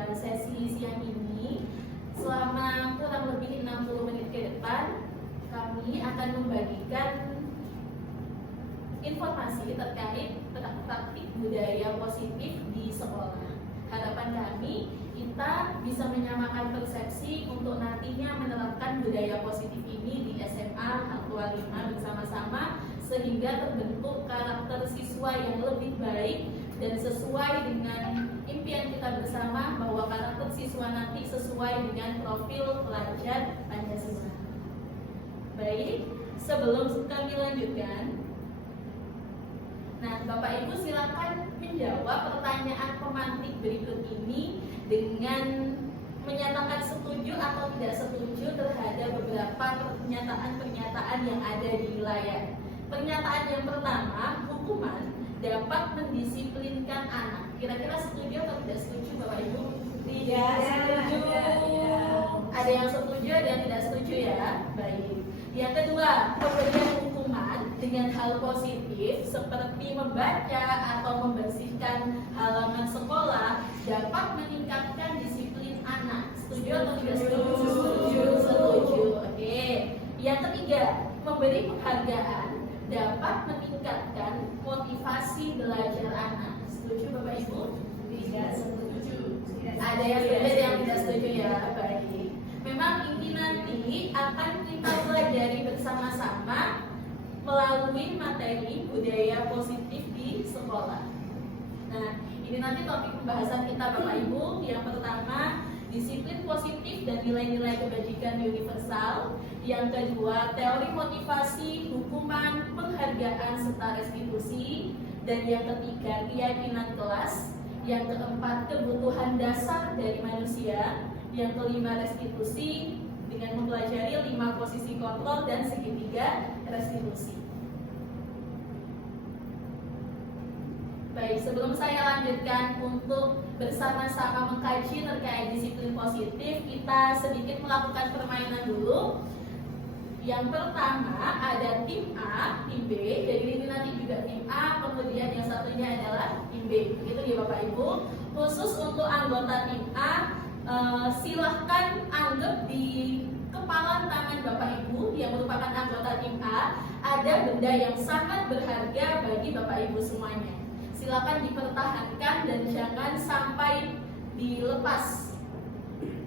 pada sesi siang ini, selama kurang lebih 60 menit ke depan, kami akan membagikan informasi terkait praktik budaya positif di sekolah. Harapan kami, kita bisa menyamakan persepsi untuk nantinya menerapkan budaya positif ini di SMA Aktual 5 bersama-sama, sehingga terbentuk karakter siswa yang lebih baik dan sesuai dengan impian kita bersama bahwa karakter siswa nanti sesuai dengan profil pelajar Pancasila. Baik, sebelum kami lanjutkan, nah Bapak Ibu silakan menjawab pertanyaan pemantik berikut ini dengan menyatakan setuju atau tidak setuju terhadap beberapa pernyataan-pernyataan yang ada di layar. Pernyataan yang pertama, hukuman dapat mendisiplinkan anak. Kira-kira setuju atau tidak setuju Bapak Ibu? Tidak setuju. Ada yang setuju, ada yang tidak setuju ya. Baik. Yang kedua, pemberian hukuman dengan hal positif seperti membaca atau membersihkan halaman sekolah dapat meningkatkan disiplin anak. Setuju atau tidak setuju? Setuju. Setuju. Oke. Yang ketiga, memberi penghargaan dapat meningkatkan motivasi belajar anak. Setuju Bapak Ibu? Tidak setuju. Ada yang setuju, ada yang tidak setuju ya. Baik. Memang ini nanti akan kita pelajari bersama-sama melalui materi budaya positif di sekolah. Nah, ini nanti topik pembahasan kita Bapak Ibu. Yang pertama, disiplin positif dan nilai-nilai kebajikan universal. Yang kedua, teori motivasi, hukuman, penghargaan, serta restitusi. Dan yang ketiga, keyakinan kelas. Yang keempat, kebutuhan dasar dari manusia. Yang kelima, restitusi dengan mempelajari 5 posisi kontrol dan segitiga restitusi. Baik, sebelum saya lanjutkan untuk bersama-sama mengkaji terkait disiplin positif, kita sedikit melakukan permainan dulu. Yang pertama ada tim A, tim B, jadi ini nanti juga tim A, kemudian yang satunya adalah tim B. Begitu ya Bapak Ibu. Khusus untuk anggota tim A, silahkan anggap di kepala tangan Bapak Ibu yang merupakan anggota tim A ada benda yang sangat berharga bagi Bapak Ibu semuanya. Silakan dipertahankan dan jangan sampai dilepas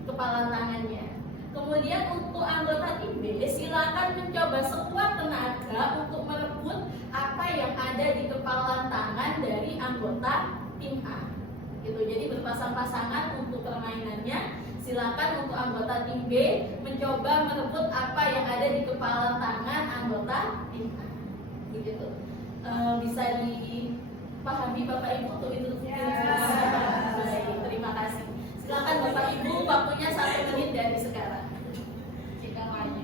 kepala tangannya. Kemudian untuk anggota tim B, silakan mencoba sekuat tenaga untuk merebut apa yang ada di kepala tangan dari anggota tim A. Gitu. Jadi berpasang-pasangan untuk permainannya. Silakan untuk anggota tim B mencoba merebut apa yang ada di kepala tangan anggota tim A. Begitu. Bisa dipahami Bapak Ibu untuk itu? Baik, terima kasih. Silakan Bapak Ibu, waktunya 1 menit dari sekarang. Kita maju.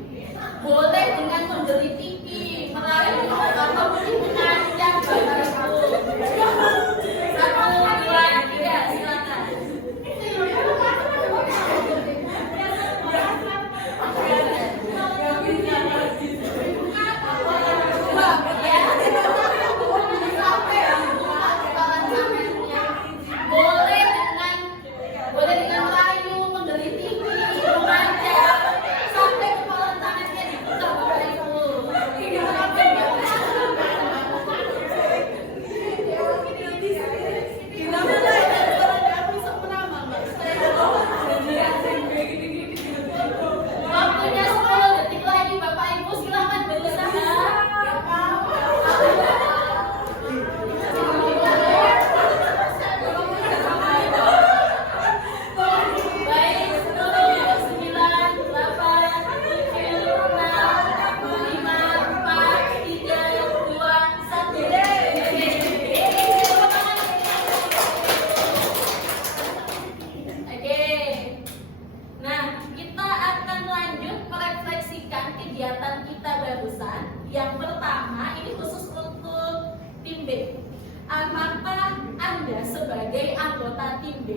Boleh dengan menggelitiki, meraih atau mungkin mengajak Bapak Ibu. 1, 2, 3, silakan. Boleh dengan merayu, menggelitiki, mengajak sampai kepala tangannya dibuka Bapak Ibu. Waktunya 10 detik lagi Bapak Ibu, silakan berusaha. Baik, 10, 9, 8, 7, 6, 5, 4, 3, 2, 1. Oke. Nah, kita akan lanjut merefleksikan kegiatan kita barusan. Yang pertama, ini khusus untuk tim B. Apakah Anda sebagai anggota tim B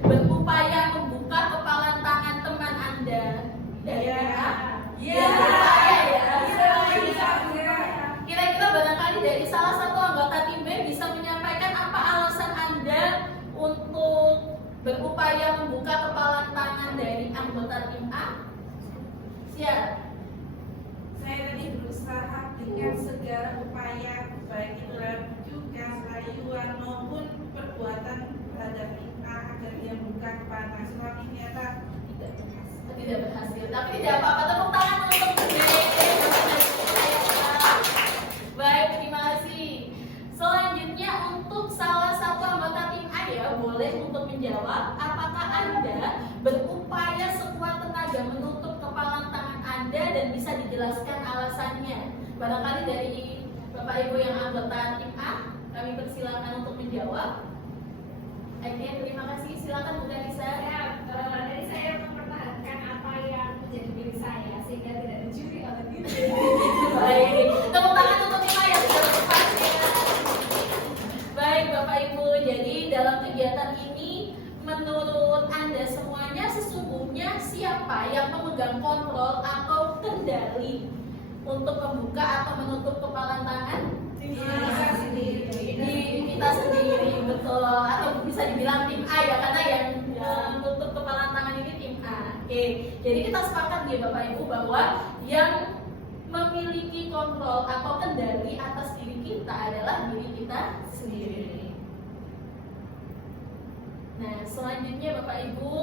berupaya membuka kepala tangan teman Anda dari A? Ya. Kira-kira barangkali dari salah satu anggota tim B bisa menyampaikan apa alasan Anda untuk berupaya membuka anggota tim A? Siap. Saya tadi berusaha dengan segala upaya, baik itu dalam juga rayuan maupun perbuatan terhadap tim A agar dia buka kepada nasional, ternyata tidak berhasil. Tidak berhasil, tapi tidak apa-apa, tepuk tangan untuk baik, terima kasih. Selanjutnya untuk salah satu anggota tim A ya, boleh untuk menjawab apakah Anda berupaya sekuat tenaga menutup kepalan tangan Anda dan bisa dijelaskan alasannya. Barangkali dari Bapak Ibu yang anggota tim A, kami persilakan untuk menjawab. Oke, terima kasih. Silakan Bu Danisa. Dari saya mempertahankan apa yang menjadi diri saya sehingga tidak dicuri oleh diri. Baik, tepuk tangan untuk tim A ya. Baik Bapak Ibu, jadi dalam kegiatan ini menurut Anda semuanya sesungguhnya siapa yang memegang kontrol atau kendali untuk membuka atau menutup kepalan tangan? Kita sendiri. Kita sendiri, betul. Atau bisa dibilang tim A ya, karena yang menutup kepalan tangan ini tim A. Oke, jadi kita sepakat ya Bapak Ibu bahwa yang memiliki kontrol atau kendali atas diri kita adalah diri kita sendiri. Nah, selanjutnya Bapak Ibu,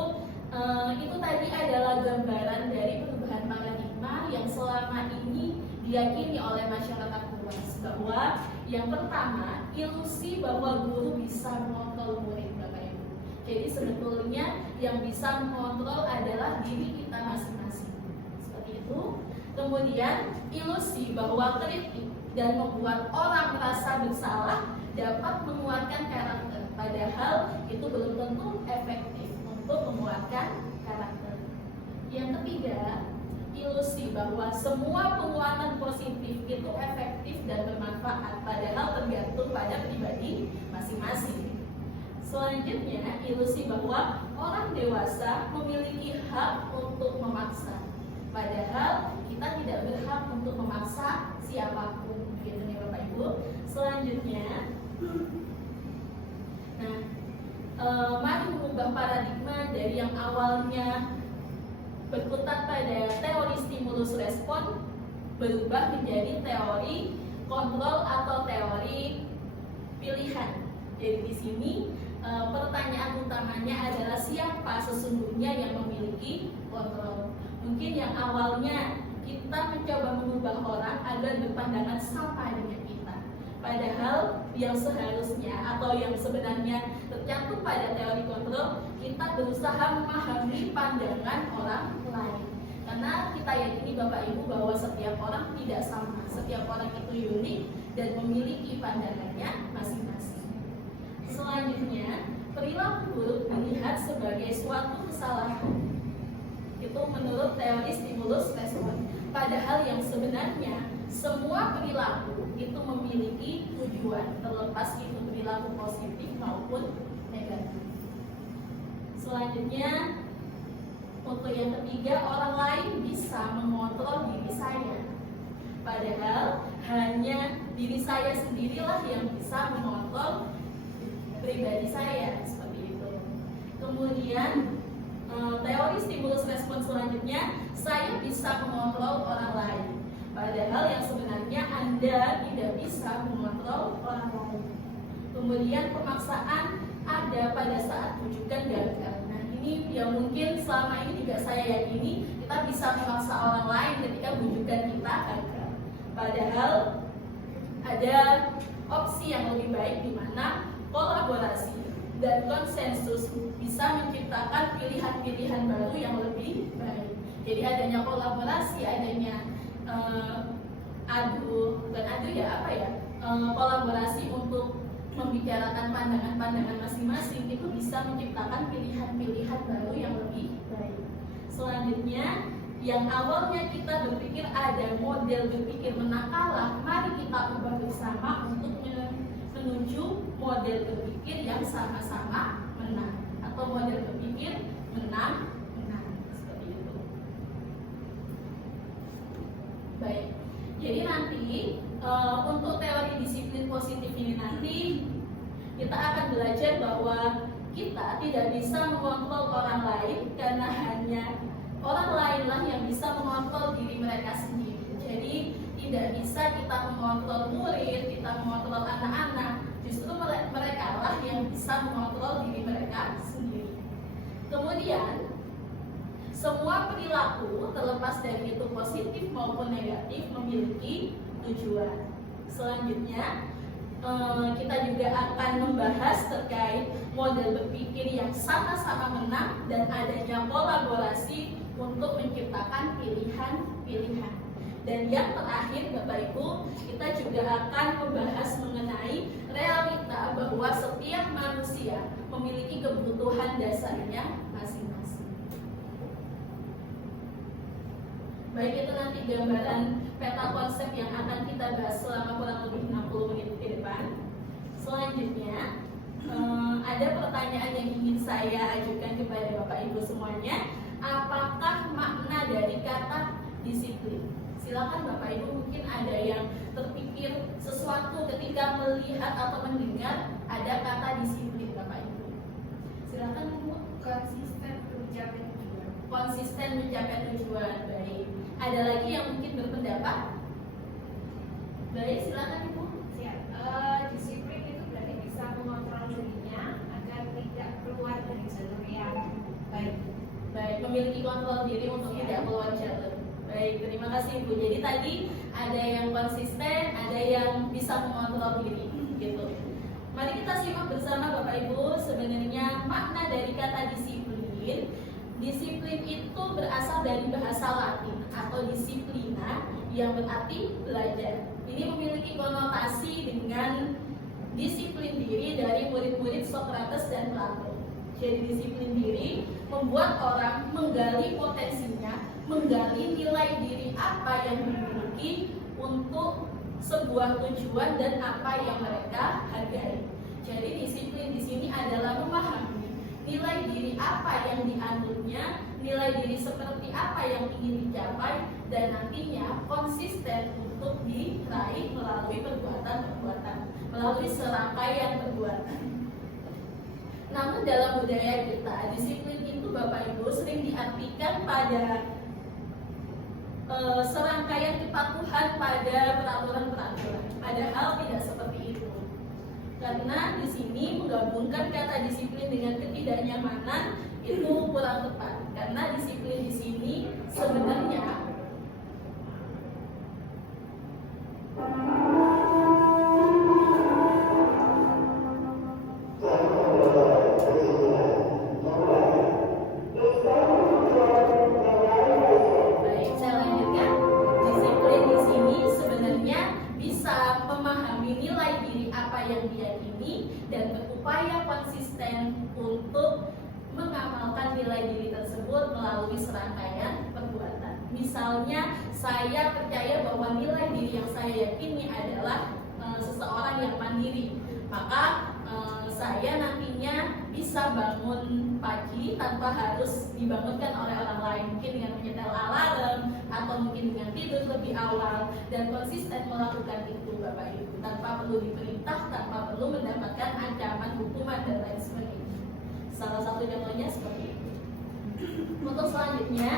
itu tadi adalah gambaran dari perubahan paradigma yang selama ini diyakini oleh masyarakat luas, bahwa yang pertama, ilusi bahwa guru bisa mengontrol murid Bapak Ibu. Jadi sebetulnya yang bisa mengontrol adalah diri kita masing-masing. Seperti itu. Kemudian ilusi bahwa kritik dan membuat orang merasa bersalah dapat menguatkan karakter, padahal itu belum tentu efektif untuk menguatkan karakter. Yang ketiga, ilusi bahwa semua penguatan positif itu efektif dan bermanfaat, padahal tergantung pada pribadi masing-masing. Selanjutnya, ilusi bahwa orang dewasa memiliki hak untuk memaksa, padahal kita tidak berhak untuk memaksa siapapun, gitu nih Bapak Ibu. Selanjutnya, mari mengubah paradigma dari yang awalnya berkutat pada teori stimulus respon berubah menjadi teori kontrol atau teori pilihan. Jadi di sini pertanyaan utamanya adalah siapa sesungguhnya yang memiliki kontrol. Mungkin yang awalnya kita mencoba mengubah orang agar berpandangan sama dengan kita, padahal yang seharusnya atau yang sebenarnya tercantum pada teori kontrol, kita berusaha memahami pandangan orang lain. Karena kita yakini Bapak Ibu bahwa setiap orang tidak sama, setiap orang itu unik dan memiliki pandangannya masing-masing. Selanjutnya, perilaku buruk dilihat sebagai suatu kesalahan. Itu menurut teori stimulus respon. Padahal yang sebenarnya semua perilaku itu memiliki tujuan, terlepas itu perilaku positif maupun negatif. Selanjutnya, untuk yang ketiga, orang lain bisa mengontrol diri saya, padahal hanya diri saya sendirilah yang bisa mengontrol pribadi saya, seperti itu. Kemudian teori stimulus respon selanjutnya, saya bisa mengontrol orang lain, padahal yang sebenarnya Anda tidak bisa mengontrol orang lain. Kemudian pemaksaan ada pada saat rujukan gagal. Nah, ini yang mungkin selama ini juga saya yakini kita bisa memaksa orang lain ketika rujukan kita gagal. Padahal ada opsi yang lebih baik di mana kolaborasi dan konsensus bisa menciptakan pilihan-pilihan baru yang lebih baik. Jadi adanya kolaborasi, adanya kolaborasi untuk membicarakan pandangan-pandangan masing-masing itu bisa menciptakan pilihan-pilihan baru yang lebih baik. Selanjutnya, yang awalnya kita berpikir ada model berpikir menang kalah, mari kita ubah bersama untuk menuju model berpikir yang sama-sama menang, atau model berpikir menang seperti itu. Baik, jadi nanti untuk teori disiplin positif ini nanti kita akan belajar bahwa kita tidak bisa mengontrol orang lain karena hanya mengontrol diri mereka sendiri. Jadi tidak bisa kita mengontrol murid, kita mengontrol anak-anak. Justru mereka lah yang bisa mengontrol diri mereka sendiri. Kemudian semua perilaku terlepas dari itu positif maupun negatif memiliki tujuan. Selanjutnya kita juga akan membahas terkait model berpikir yang sama-sama menang dan adanya kolaborasi untuk menciptakan pilihan-pilihan. Dan yang terakhir Bapak Ibu, kita juga akan membahas mengenai realita bahwa setiap manusia memiliki kebutuhan dasarnya masing-masing. Baik, itu nanti gambaran peta konsep yang akan kita bahas selama kurang lebih 60 menit ke depan. Selanjutnya, ada pertanyaan yang ingin saya ajukan kepada Bapak Ibu semuanya. Apakah makna dari kata disiplin? Silakan Bapak Ibu, mungkin ada yang terpikir sesuatu ketika melihat atau mendengar ada kata disiplin Bapak Ibu. Silakan Ibu. Konsisten mencapai tujuan. Konsisten mencapai tujuan. Baik. Ada lagi yang mungkin berpendapat? Baik, silakan Ibu. Siap. Disiplin itu berarti bisa mengontrol dirinya agar tidak keluar dari jalur yang baik. Baik, memiliki kontrol diri untuk tidak keluar jalur. Baik, terima kasih Ibu. Jadi tadi ada yang konsisten, ada yang bisa mengontrol diri, gitu. Mari kita simak bersama Bapak Ibu sebenarnya makna dari kata disiplin. Disiplin itu berasal dari bahasa Latin atau disiplina yang berarti belajar. Ini memiliki konotasi dengan disiplin diri dari murid-murid Socrates dan Plato. Jadi disiplin diri membuat orang menggali potensinya, menggali nilai diri apa yang dimiliki untuk sebuah tujuan dan apa yang mereka hargai. Jadi disiplin di sini adalah memahami nilai diri apa yang dianutnya, nilai diri seperti apa yang ingin dicapai, dan nantinya konsisten untuk diraih melalui perbuatan-perbuatan, melalui serangkaian perbuatan. Namun dalam budaya kita, disiplin itu Bapak Ibu sering diartikan pada serangkaian kepatuhan pada peraturan-peraturan. Padahal tidak seperti itu. Karena di sini menggabungkan kata disiplin dengan ketidaknyamanan itu kurang tepat. Karena disiplin di sini sebenarnya yang diyakini dan berupaya konsisten untuk mengamalkan nilai diri tersebut melalui serangkaian perbuatan. Misalnya, saya percaya bahwa nilai diri yang saya yakini adalah seseorang yang mandiri. Maka saya nantinya bisa bangun pagi tanpa harus dibangunkan oleh orang lain, mungkin dengan menyetel alarm atau mungkin dengan tidur lebih awal, dan konsisten melakukan itu Bapak Ibu tanpa perlu diperintah, tanpa perlu mendapatkan ancaman hukuman dan lain sebagainya. Salah satu contohnya seperti itu. Untuk selanjutnya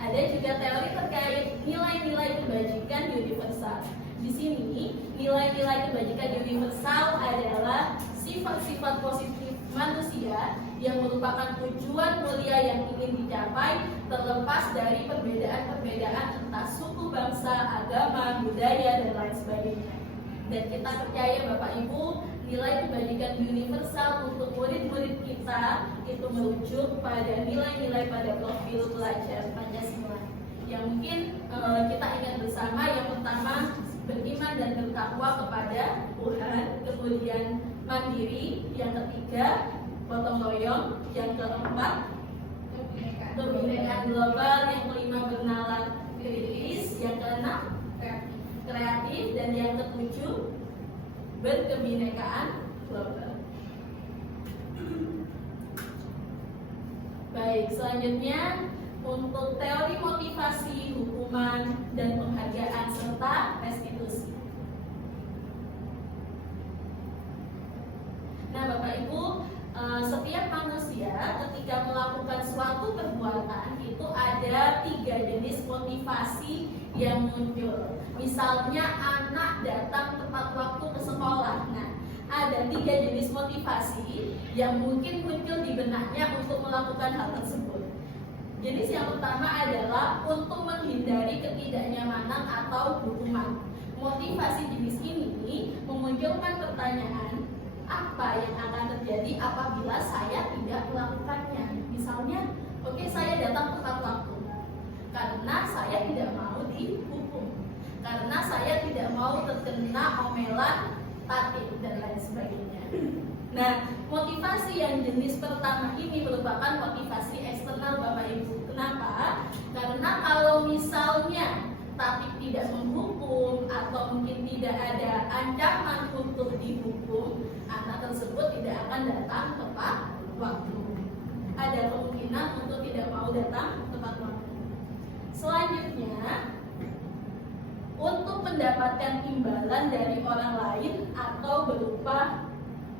ada juga teori terkait nilai-nilai kebajikan universal. Di sini nilai-nilai kebajikan universal adalah sifat-sifat positif manusia yang merupakan tujuan mulia yang ingin dicapai terlepas dari perbedaan-perbedaan entah suku, bangsa, agama, budaya, dan lain sebagainya. Dan kita percaya Bapak Ibu, nilai kebajikan universal untuk murid-murid kita itu merujuk pada nilai-nilai pada profil pelajar Pancasila. Yang mungkin kita ingat bersama, yang pertama beriman dan bertakwa kepada Tuhan, kemudian mandiri, yang ketiga gotong royong, yang keempat kebinekaan global, yang kelima bernalar kritis, yang keenam kreatif, dan yang ketujuh berkebinekaan global. Baik, selanjutnya untuk teori motivasi, hukuman, dan penghargaan serta restitusi. Nah Bapak Ibu, setiap manusia ketika melakukan suatu perbuatan itu ada 3 jenis motivasi yang muncul. Misalnya anak datang tepat waktu ke sekolah. Nah, ada 3 jenis motivasi yang mungkin muncul di benaknya untuk melakukan hal tersebut. Jenis yang pertama adalah untuk menghindari ketidaknyamanan atau hukuman. Motivasi jenis ini memunculkan pertanyaan, apa yang akan terjadi apabila saya tidak melakukannya? Misalnya, oke, saya datang tepat waktu karena saya tidak mau dihukum, karena saya tidak mau terkena omelan, tatib, dan lain sebagainya. Nah, motivasi yang jenis pertama ini merupakan motivasi eksternal Bapak Ibu. Kenapa? Karena kalau misalnya tatib tidak menghukum atau mungkin tidak ada ancaman untuk dihukum, anak tersebut tidak akan datang tepat waktu. Ada kemungkinan untuk tidak mau datang tepat waktu. Selanjutnya, untuk mendapatkan imbalan dari orang lain atau berupa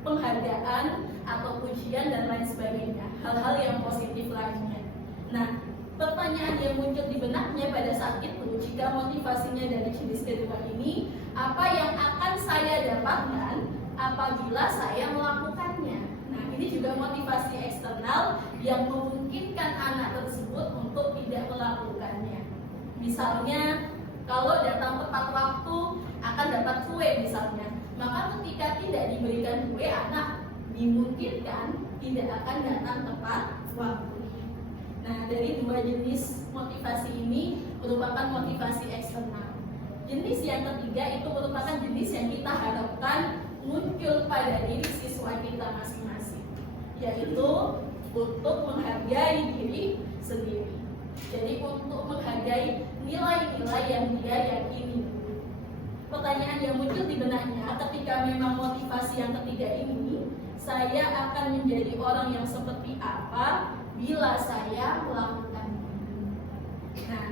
penghargaan atau pujian dan lain sebagainya, hal-hal yang positif lainnya. Nah, pertanyaan yang muncul di benaknya pada saat itu, jika motivasinya dari jenis kedua ini, apa yang akan saya dapatkan apabila saya melakukannya? Nah, ini juga motivasi eksternal yang memungkinkan anak tersebut untuk tidak melakukannya. Misalnya, kalau datang tepat waktu akan dapat kue misalnya, maka ketika tidak diberikan kue, anak dimungkinkan tidak akan datang tepat waktu. Nah, dari 2 jenis motivasi ini merupakan motivasi eksternal. Jenis yang ketiga itu merupakan jenis yang kita harapkan muncul pada diri siswa kita masing-masing, yaitu untuk menghargai diri sendiri. Jadi untuk menghargai nilai-nilai yang dia yakini. Pertanyaan yang muncul di benaknya, ketika memang motivasi yang ketiga ini, saya akan menjadi orang yang seperti apa bila saya melakukannya. Nah,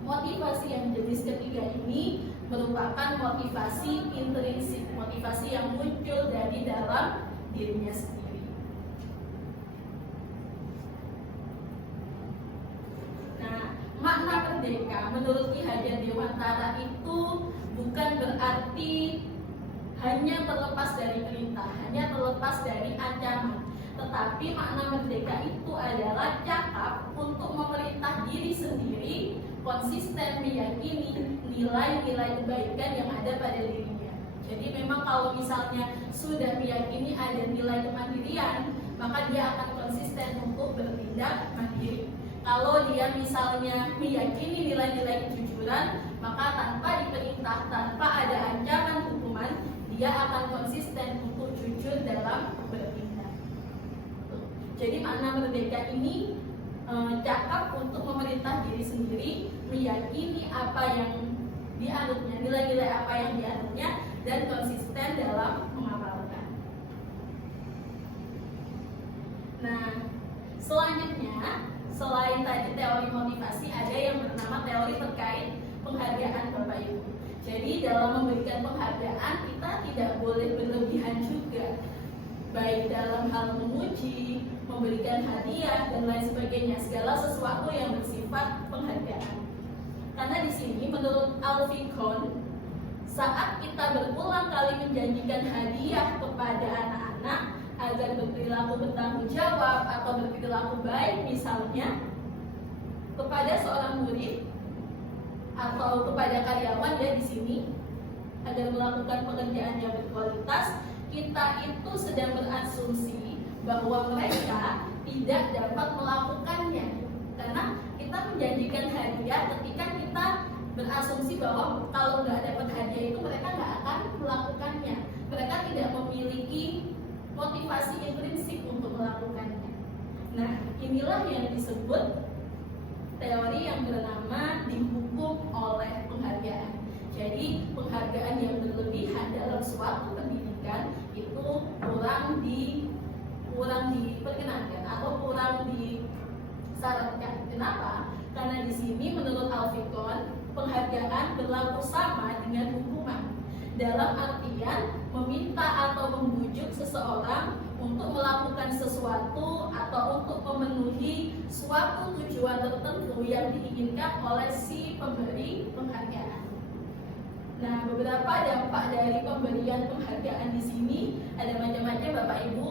motivasi yang jenis ketiga ini merupakan motivasi intrinsik, motivasi yang muncul dari dalam dirinya sendiri. Nah, makna merdeka menurut Ki Hajar Dewantara itu bukan berarti hanya terlepas dari perintah, hanya terlepas dari ancaman. Tetapi makna merdeka itu adalah cakap untuk memerintah diri sendiri, konsisten meyakini nilai-nilai kebaikan yang ada pada dirinya. Jadi memang kalau misalnya sudah meyakini ada nilai kemandirian, maka dia akan konsisten untuk bertindak mandiri. Kalau dia misalnya meyakini nilai-nilai kejujuran, maka tanpa diperintah, tanpa ada ancaman hukuman, dia akan konsisten untuk jujur dalam bertindak. Jadi makna merdeka ini cakap untuk memerintah diri sendiri, meyakini apa yang dianutnya, nilai-nilai apa yang dianutnya, dan konsisten dalam mengamalkan. Nah, selanjutnya, selain tadi teori motivasi, ada yang bernama teori terkait penghargaan Bapak Ibu. Jadi dalam memberikan penghargaan, kita tidak boleh berlebihan juga, baik dalam hal memuji, memberikan hadiah, dan lain sebagainya, segala sesuatu yang bersifat penghargaan. Karena di sini menurut Al-Fiqhon, saat kita berulang kali menjanjikan hadiah kepada anak-anak agar berperilaku bertanggung jawab atau berperilaku baik, misalnya kepada seorang murid atau kepada karyawan ya di sini, agar melakukan pekerjaan yang berkualitas, kita itu sedang berasumsi bahwa mereka tidak dapat melakukannya, karena kita menjanjikan hadiah ketika kita berasumsi bahwa kalau nggak dapat hadiah itu mereka nggak akan melakukannya, mereka tidak memiliki motivasi intrinsik untuk melakukannya. Nah, inilah yang disebut teori yang bernama dihukum oleh penghargaan. Jadi penghargaan yang berlebihan dalam suatu pendidikan itu kurang diperkenankan atau kurang disyaratkan. Kenapa? Karena di sini menurut Al-Fiqhon, penghargaan berlaku sama dengan hukuman, dalam artian meminta atau membujuk seseorang untuk melakukan sesuatu atau untuk memenuhi suatu tujuan tertentu yang diinginkan oleh si pemberi penghargaan. Nah, beberapa dampak dari pemberian penghargaan di sini ada macam-macam Bapak Ibu.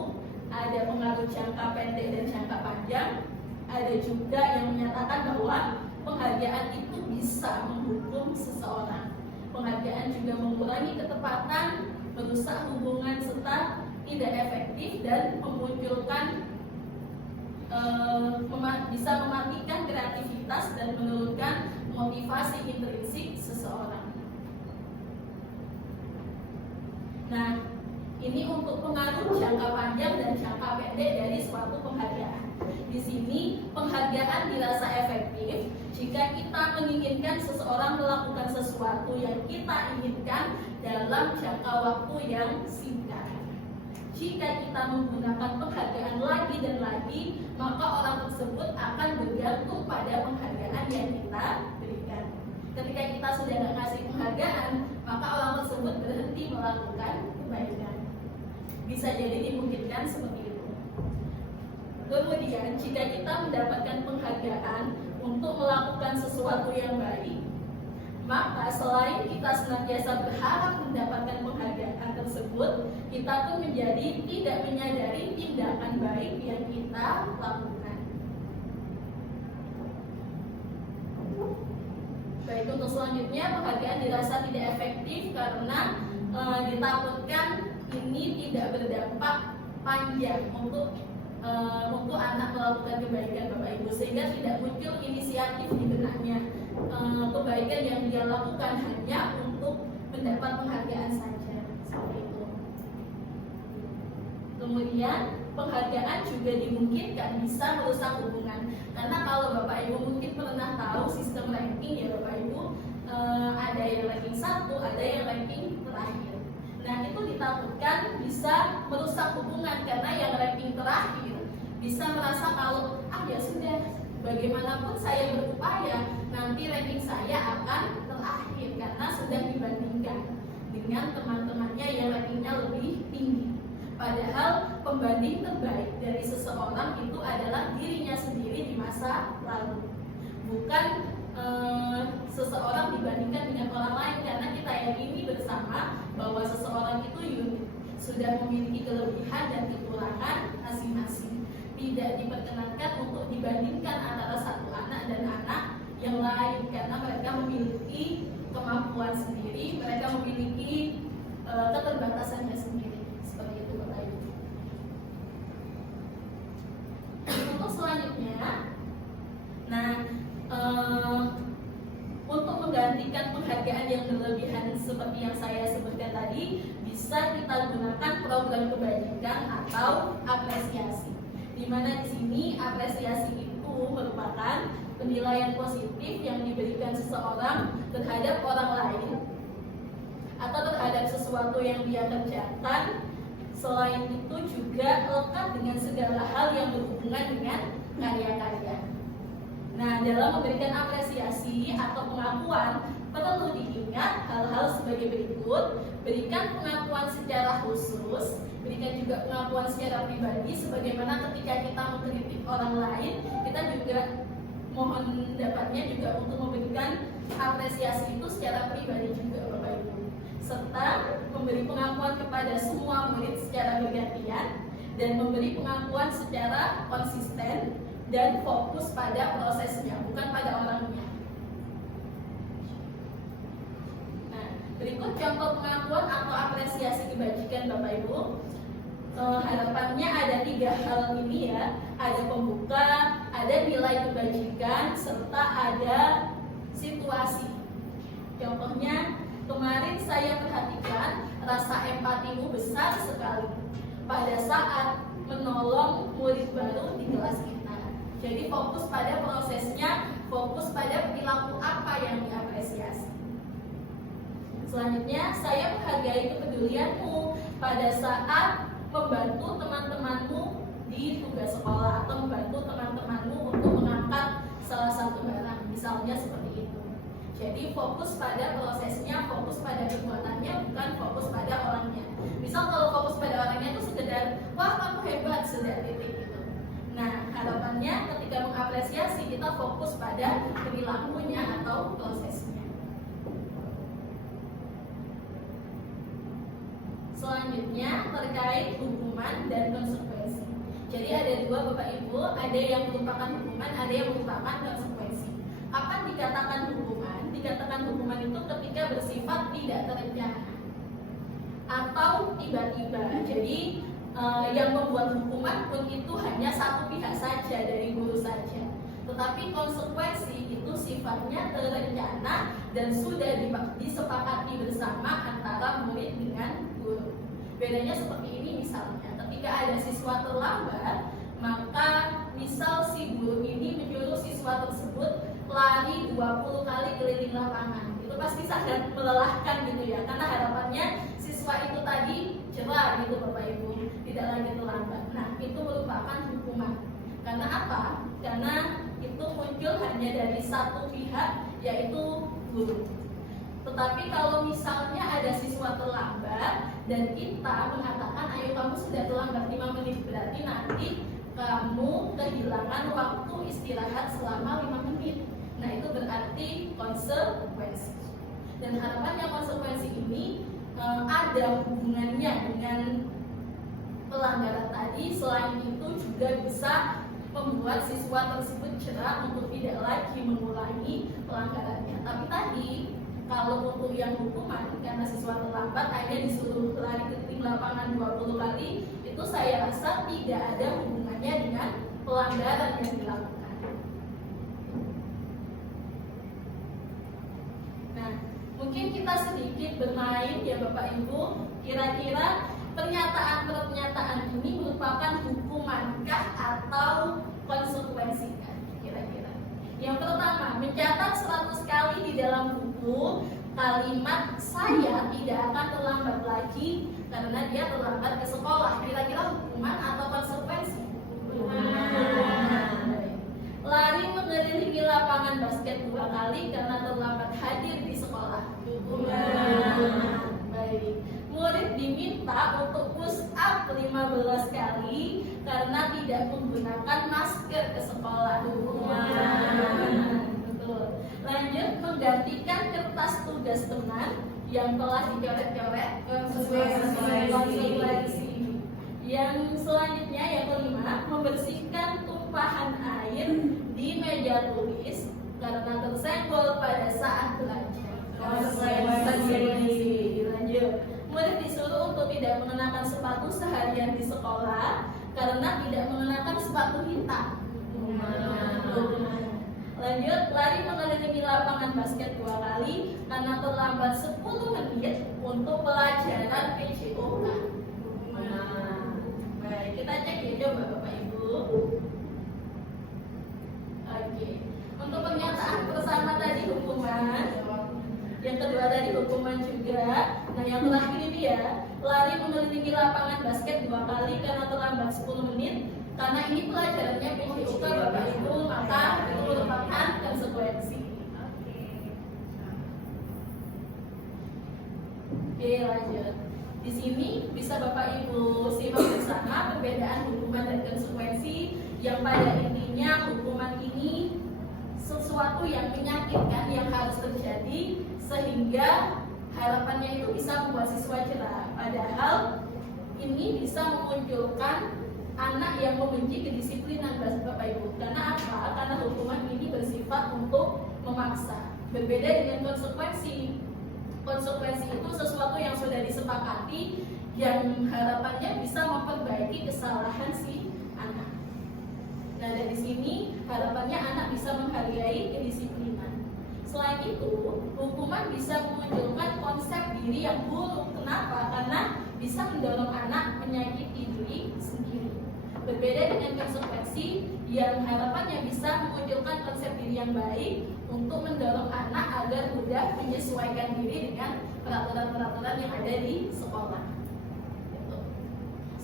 Ada pengaruh jangka pendek dan jangka panjang. Ada juga yang menyatakan bahwa penghargaan itu bisa menghukum seseorang. Penghargaan juga mengurangi ketepatan, merusak hubungan serta tidak efektif dan memunculkan bisa mematikan kreativitas dan menurunkan motivasi intrinsik seseorang. Nah, ini untuk pengaruh jangka panjang dan jangka pendek dari suatu penghargaan. Di sini penghargaan dirasa efektif jika kita menginginkan seseorang melakukan sesuatu yang kita inginkan dalam jangka waktu yang singkat. Jika kita menggunakan penghargaan lagi dan lagi, maka orang tersebut akan bergantung pada penghargaan yang kita berikan. Ketika kita sudah tidak kasih penghargaan, maka orang tersebut berhenti melakukan kebaikan. Bisa jadi dimungkinkan seperti itu. Kemudian, jika kita mendapatkan penghargaan untuk melakukan sesuatu yang baik, maka selain kita senantiasa berharap mendapatkan penghargaan tersebut, kita pun menjadi tidak menyadari tindakan baik yang kita lakukan. Baik, untuk selanjutnya penghargaan dirasa tidak efektif karena ditakutkan ini tidak berdampak panjang untuk anak melakukan kebaikan Bapak Ibu, sehingga tidak muncul inisiatif di benaknya. Kebaikan yang dia lakukan hanya untuk mendapat penghargaan saja, seperti itu. Kemudian penghargaan juga dimungkinkan bisa merusak hubungan, karena kalau Bapak Ibu mungkin pernah tahu sistem ranking ya Bapak Ibu, ada yang ranking 1, ada yang ranking terakhir. Nah, itu ditakutkan bisa merusak hubungan karena yang ranking terakhir bisa merasa kalau ya sudah, bagaimanapun saya berupaya, nanti ranking saya akan terakhir karena sudah dibandingkan dengan teman-temannya yang rankingnya lebih tinggi. Padahal pembanding terbaik dari seseorang itu adalah dirinya sendiri di masa lalu, bukan seseorang dibandingkan dengan orang lain, karena kita yakini bersama bahwa seseorang itu unik, sudah memiliki kelebihan dan kekurangan masing-masing. Tidak diperkenankan untuk dibandingkan antara satu anak dan anak yang lain, karena mereka memiliki kemampuan sendiri, mereka memiliki keterbatasannya sendiri. Seperti itu Bapak Ibu. Untuk selanjutnya, nah untuk menggantikan penghargaan yang berlebihan seperti yang saya sebutkan tadi, bisa kita gunakan program kebajikan atau apresiasi. Di mana di sini apresiasi itu merupakan penilaian positif yang diberikan seseorang terhadap orang lain atau terhadap sesuatu yang dia kerjakan. Selain itu juga lekat dengan segala hal yang berhubungan dengan karya-karya. Nah, dalam memberikan apresiasi atau pengakuan, perlu diingat hal-hal sebagai berikut. Berikan pengakuan secara khusus, berikan juga pengakuan secara pribadi, sebagaimana ketika kita mengkritik orang lain, kita juga mohon dapatnya juga untuk memberikan apresiasi itu secara pribadi juga Bapak Ibu. Serta memberi pengakuan kepada semua murid secara bergantian dan memberi pengakuan secara konsisten dan fokus pada prosesnya, bukan pada orangnya. Nah, berikut contoh pengakuan atau apresiasi kebajikan Bapak Ibu. Harapannya ada 3 hal ini ya, ada pembuka, ada nilai kebajikan, serta ada situasi. Contohnya, kemarin saya perhatikan rasa empatimu besar sekali pada saat menolong murid baru di kelas kita. Jadi fokus pada prosesnya, fokus pada perilaku apa yang diapresiasi. Selanjutnya, saya menghargai kepedulianmu pada saat membantu teman-temanmu di tugas sekolah atau membantu teman-temanmu untuk mengangkat salah satu barang, misalnya seperti itu. Jadi fokus pada prosesnya, fokus pada perbuatannya, bukan fokus pada orangnya. Misal kalau fokus pada orangnya itu sekedar, wah kamu hebat, sudah titik gitu. Nah, harapannya ketika mengapresiasi kita fokus pada perilakunya atau prosesnya. Selanjutnya terkait hukuman dan konsekuensi. Jadi ada dua Bapak Ibu, ada yang merupakan hukuman, ada yang merupakan konsekuensi. Apa dikatakan hukuman? Dikatakan hukuman itu ketika bersifat tidak terencana atau tiba-tiba. Jadi yang membuat hukuman pun itu hanya satu pihak saja, dari guru saja. Tetapi konsekuensi itu sifatnya terencana dan sudah disepakati bersama antara murid dengan guru. Bedanya seperti ini misalnya, ketika ada siswa terlambat, maka misal si guru ini menyuruh siswa tersebut lari 20 kali keliling lapangan. Itu pasti sangat melelahkan gitu ya, karena harapannya siswa itu tadi cerah gitu Bapak Ibu, tidak lagi terlambat. Nah, itu merupakan hukuman. Karena apa? Karena itu muncul hanya dari satu pihak, yaitu guru. Tetapi kalau misalnya ada siswa terlambat dan kita mengatakan, ayo kamu sudah terlambat 5 menit, berarti nanti kamu kehilangan waktu istirahat selama 5 menit. Nah, itu berarti konsekuensi. Dan harapannya konsekuensi ini ada hubungannya dengan pelanggaran tadi. Selain itu juga bisa membuat siswa tersebut cerah untuk tidak lagi mengulangi pelanggarannya. Tapi tadi kalau untuk yang hukuman, karena siswa terlambat akhirnya disuruh lari keliling lapangan 20 kali, itu saya rasa tidak ada hubungannya dengan pelanggaran yang dilakukan. Nah, mungkin kita sedikit bermain ya Bapak Ibu, kira-kira pernyataan-pernyataan ini merupakan hukumankah atau konsekuensikah kira-kira. Yang pertama, mencatat 100 kali di dalam buku kalimat saya tidak akan terlambat lagi karena dia terlambat ke sekolah. Kira-kira hukuman atau konsekuensi? Lari mengelilingi lapangan basket 2 kali karena terlambat hadir di sekolah. Baik. Murid diminta untuk push up 15 kali karena tidak menggunakan masker ke sekolah. Betul. Lanjut, menggantikan kertas tugas teman yang telah dicoret-coret. Konsekuensi. Yang selanjutnya yang kelima, membersihkan tumpahan air di meja tulis karena tersenggol pada saat belajar. Konsekuensi. Lanjut, murid disuruh untuk tidak mengenakan sepatu seharian di sekolah karena tidak mengenakan sepatu hitam. Lanjut, lari mengelilingi lapangan basket 2 kali karena terlambat 10 menit untuk pelajaran PJOK. Baik, kita cek ya, coba Bapak Ibu. Oke, untuk pernyataan pertama tadi hukuman, yang kedua tadi hukuman juga. Nah, yang terakhir ini ya, lari mengelilingi lapangan basket 2 kali karena terlambat 10 menit. Karena ini pelajarannya PJOK Bapak Ibu, maka itu merupakan konsekuensi. Oke, lanjut. Di sini bisa Bapak Ibu simak bersama perbedaan hukuman dan konsekuensi, yang pada intinya hukuman ini sesuatu yang menyakitkan yang harus terjadi sehingga harapannya itu bisa membuat siswa cerah. Padahal ini bisa memunculkan anak yang membenci kedisiplinan Bapak Ibu. Karena apa? Karena hukuman ini bersifat untuk memaksa. Berbeda dengan konsekuensi. Konsekuensi itu sesuatu yang sudah disepakati yang harapannya bisa memperbaiki kesalahan si anak. Nah, dari sini harapannya anak bisa menghargai kedisiplinan. Selain itu, hukuman bisa memunculkan konsep diri yang buruk. Kenapa? Karena bisa mendorong anak menyakiti diri sendiri. Berbeda dengan konsekuensi yang harapannya bisa memunculkan konsep diri yang baik untuk mendorong anak agar mudah menyesuaikan diri dengan peraturan-peraturan yang ada di sekolah. Gitu.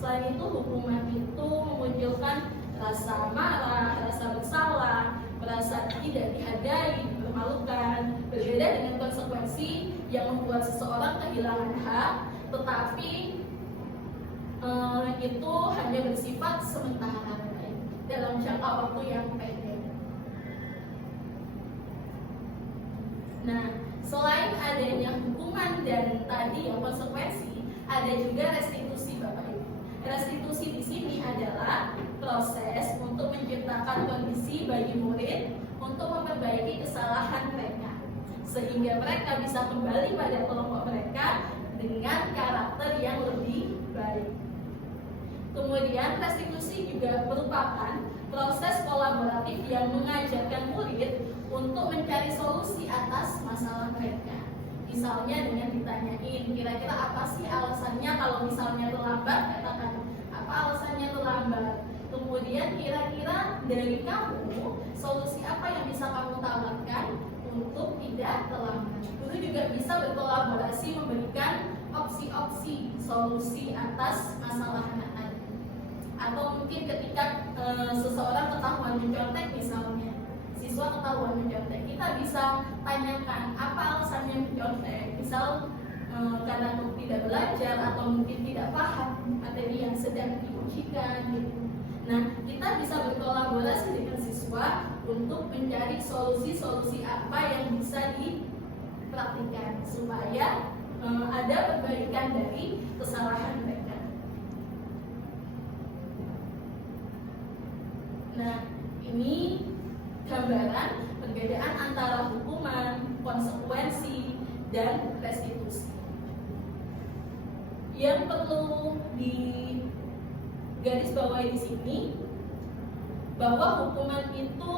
Selain itu, hukuman itu memunculkan rasa marah, rasa bersalah, merasa tidak dihargai, dipermalukan. Berbeda dengan konsekuensi yang membuat seseorang kehilangan hak, tetapi itu hanya bersifat sementara dalam jangka waktu yang pendek. Nah, selain adanya hukuman dan tadi yang konsekuensi, ada juga restitusi, Bapak Ibu. Restitusi di sini adalah proses untuk menciptakan kondisi bagi murid untuk memperbaiki kesalahan mereka, sehingga mereka bisa kembali pada kelompok mereka dengan karakter yang lebih baik. Kemudian restitusi juga merupakan proses kolaboratif yang mengajarkan murid untuk mencari solusi atas masalah mereka. Misalnya dengan ditanyain, kira-kira apa sih alasannya kalau misalnya terlambat, katakan apa alasannya terlambat. Kemudian kira-kira dari kamu, solusi apa yang bisa kamu tawarkan untuk tidak terlambat. Guru juga bisa berkolaborasi memberikan opsi-opsi solusi atas masalah anak-anak. Atau mungkin ketika seseorang ketahuan mencontek misalnya, siswa ketahuan mencontek, kita bisa tanyakan apa alasannya mencontek. Misal karena tidak belajar atau mungkin tidak paham materi yang sedang diujikan gitu. Nah, kita bisa berkolaborasi dengan siswa untuk mencari solusi-solusi apa yang bisa dipraktikkan supaya ada perbaikan dari kesalahan mereka. Nah, ini gambaran perbedaan antara hukuman, konsekuensi, dan restitusi. Yang perlu digarisbawahi di sini bahwa hukuman itu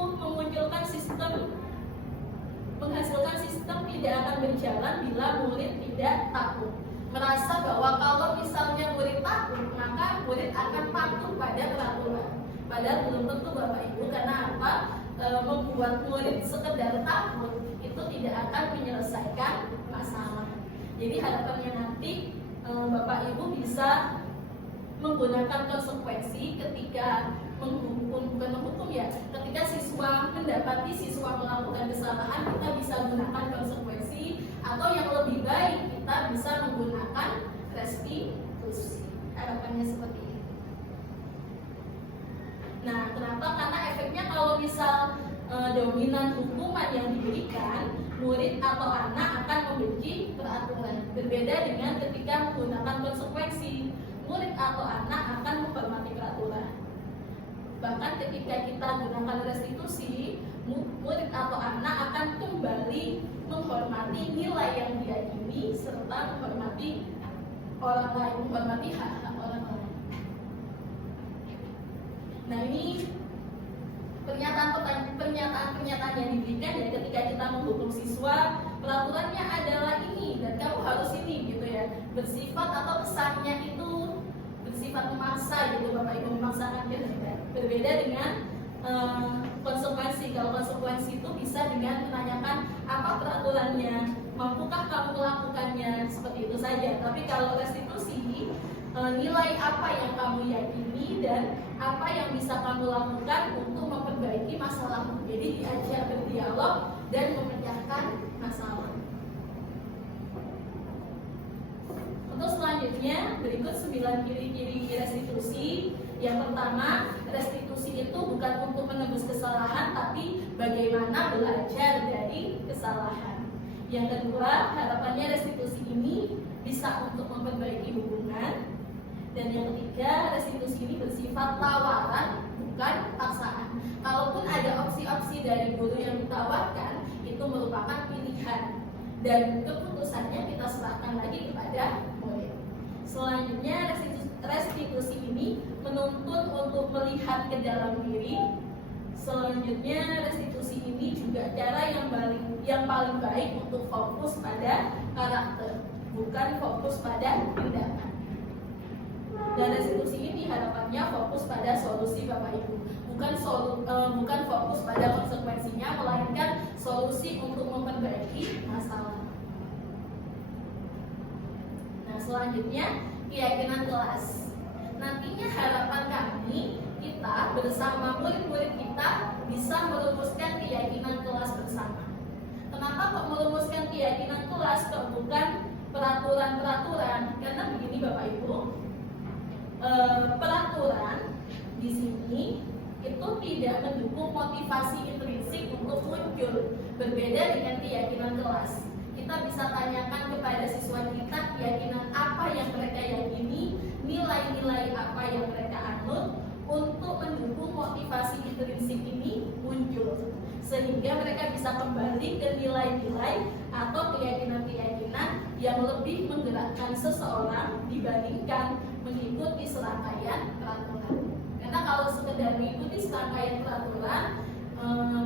menghasilkan sistem tidak akan berjalan bila murid tidak takut. Merasa bahwa kalau misalnya murid takut, maka murid akan patuh pada peraturan. Padahal belum tentu, Bapak Ibu, karena apa? Membuat murid sekedar takut itu tidak akan menyelesaikan masalah. Jadi harapannya nanti Bapak Ibu bisa menggunakan konsekuensi ketika menghukum ya. Ketika siswa mendapati siswa melakukan kesalahan, kita bisa gunakan konsekuensi, atau yang lebih baik kita bisa menggunakan restitusi. Harapannya seperti itu. Nah, kenapa? Karena efeknya kalau misal dominan hukuman yang diberikan, murid atau anak akan membenci peraturan. Berbeda dengan ketika menggunakan konsekuensi, murid atau anak akan menghormati peraturan. Bahkan ketika kita gunakan restitusi, murid atau anak akan kembali menghormati nilai yang diyakini serta menghormati orang lain, menghormati hak-hak orang lain. Nah, ini pernyataan yang diberikan ya ketika kita menghukum siswa, peraturannya adalah ini dan kamu harus ini gitu ya. Bersifat atau kesannya itu bersifat memaksa gitu, Bapak Ibu, memaksakan kita. Berbeda dengan konsekuensi. Kalau konsekuensi itu bisa dengan menanyakan apa peraturannya, mampukah kamu melakukannya, seperti itu saja. Tapi kalau restitusi, nilai apa yang kamu yakini dan apa yang bisa kamu lakukan untuk memperbaiki masalahmu. Jadi diajak berdialog dan memecahkan masalah. Untuk selanjutnya, berikut 9 ciri-ciri restitusi. Yang pertama, restitusi itu bukan untuk menebus kesalahan, tapi bagaimana belajar dari kesalahan. Yang kedua, harapannya restitusi ini bisa untuk memperbaiki hubungan. Dan yang ketiga, restitusi ini bersifat tawaran, bukan paksaan. Kalaupun ada opsi-opsi dari guru yang ditawarkan, itu merupakan pilihan. Dan keputusannya kita serahkan lagi kepada murid. Selanjutnya, restitusi ini menuntun untuk melihat ke dalam diri. Selanjutnya, restitusi ini juga cara yang paling baik untuk fokus pada karakter, bukan fokus pada tindakan. Dan restitusi ini harapannya fokus pada solusi, Bapak Ibu, bukan fokus pada konsekuensinya, melainkan solusi untuk memperbaiki masalah. Nah, selanjutnya keyakinan kelas. Nantinya harapan kami kita bersama murid-murid kita bisa merumuskan keyakinan kelas bersama. Kenapa kok merumuskan keyakinan kelas kok bukan peraturan-peraturan. Karena begini Bapak Ibu, peraturan di sini itu tidak mendukung motivasi intrinsik untuk muncul, berbeda dengan keyakinan kelas. Kita bisa tanyakan kepada siswa kita keyakinan apa yang mereka yakini, nilai-nilai apa yang mereka anut untuk mendukung motivasi intrinsik ini muncul, sehingga mereka bisa kembali ke nilai-nilai atau keyakinan-keyakinan yang lebih menggerakkan seseorang dibandingkan mengikuti serangkaian peraturan. Karena kalau sekedar mengikuti serangkaian peraturan,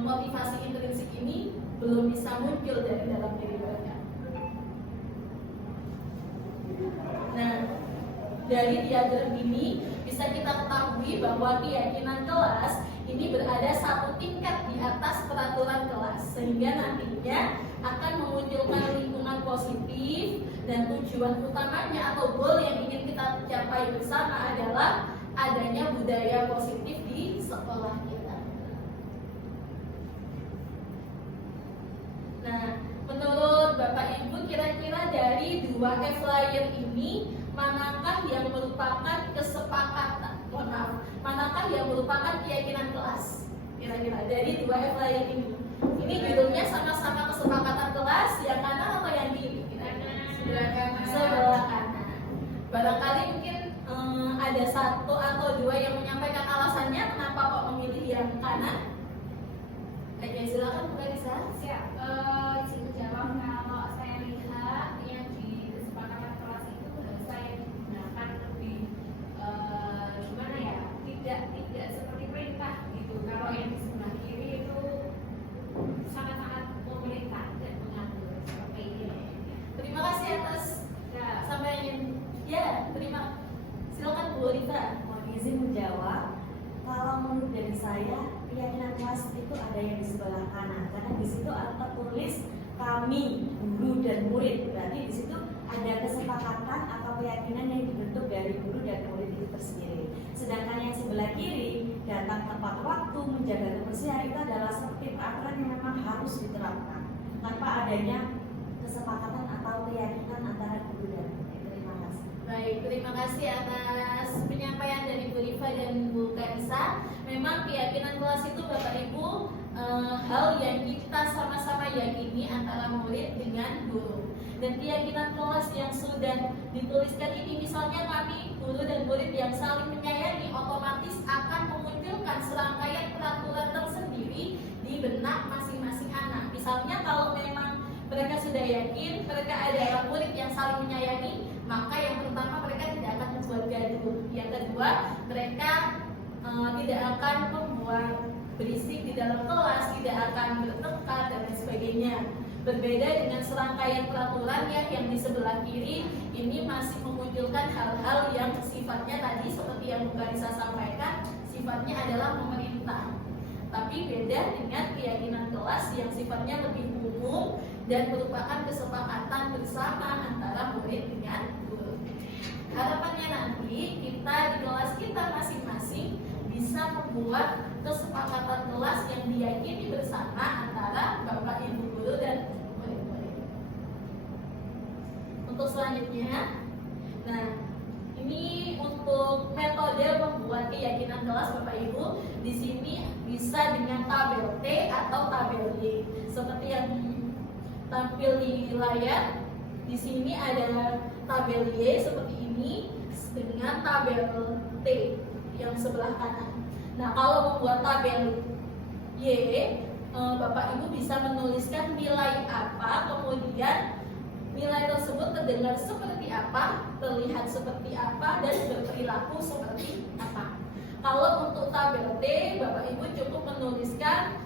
motivasi intrinsik ini belum bisa muncul dari dalam diri mereka. Nah, dari diagram ini bisa kita ketahui bahwa keyakinan kelas ini berada satu tingkat di atas peraturan kelas, sehingga nantinya akan memunculkan lingkungan positif, dan tujuan utamanya atau goal yang ingin kita capai bersama adalah adanya budaya positif di sekolah kita. Nah, menurut Bapak Ibu, kira-kira dari dua flyer ini manakah yang merupakan kesepakatan? Manakah yang merupakan keyakinan kelas? Kira-kira dari dua flyer ini. Ini judulnya sama-sama kesepakatan kelas, yang kanan atau yang kiri? Sebelah kanan. Sebelah kanan. Barangkali mungkin ada satu atau dua yang menyampaikan alasannya kenapa kok memilih yang kanan. Oke, silakan Bu Karisa. Siap. Cikgu jawab, kalau saya lihat yang di kesepakatan kelas itu bahasa yang digunakan lebih gimana ya? Tidak seperti perintah gitu. Kalau yang di sebelah kiri itu sangat-sangat memerintah dan mengatur seperti ini. Terima kasih atas Nah, sampaian. Ya, terima. Silakan Bu Rita. Mohon izin menjawab. Kalau menurut dari saya, keyakinan kelas itu ada yang di sebelah kanan, karena di situ ada tertulis kami, guru dan murid. Berarti di situ ada kesepakatan atau keyakinan yang dibentuk dari guru dan murid itu tersendiri. Sedangkan yang sebelah kiri, datang tepat waktu, menjaga kebersihan, itu adalah seperti peraturan yang memang harus diterapkan tanpa adanya kesepakatan atau keyakinan antara guru dan murid. Terima kasih. Baik, terima kasih atas penyampaian dari Bu Rifa dan Bu Karisa. Memang keyakinan kelas itu Bapak Ibu hal yang kita sama-sama yakini antara murid dengan guru. Dan keyakinan kelas yang sudah dituliskan ini, misalnya kami guru dan murid yang saling menyayangi, otomatis akan memunculkan serangkaian peraturan tersendiri di benak masing-masing anak. Misalnya kalau memang mereka sudah yakin mereka adalah murid yang saling menyayangi, maka yang pertama mereka tidak akan membuat gaduh. Yang kedua, mereka tidak akan membuat berisik di dalam kelas, tidak akan bertengkar dan lain sebagainya. Berbeda dengan serangkaian peraturan yang di sebelah kiri ini masih memunculkan hal-hal yang sifatnya tadi seperti yang Bu Karisa sampaikan, sifatnya adalah memerintah. Tapi beda dengan keyakinan kelas yang sifatnya lebih umum dan merupakan kesepakatan bersama antara murid dengan guru. Harapannya nanti kita di kelas kita masing-masing bisa membuat kesepakatan kelas yang diyakini bersama antara Bapak Ibu guru dan murid-murid. Untuk selanjutnya, nah ini untuk metode membuat keyakinan kelas Bapak Ibu. Di sini bisa dengan tabel T atau tabel Y. Seperti yang tampil di layar, di sini ada tabel Y seperti ini dengan tabel T yang sebelah kanan. Nah, kalau membuat tabel Y, Bapak Ibu bisa menuliskan nilai apa, kemudian nilai tersebut terdengar seperti apa, terlihat seperti apa, dan berperilaku seperti apa. Kalau untuk tabel T, Bapak Ibu cukup menuliskan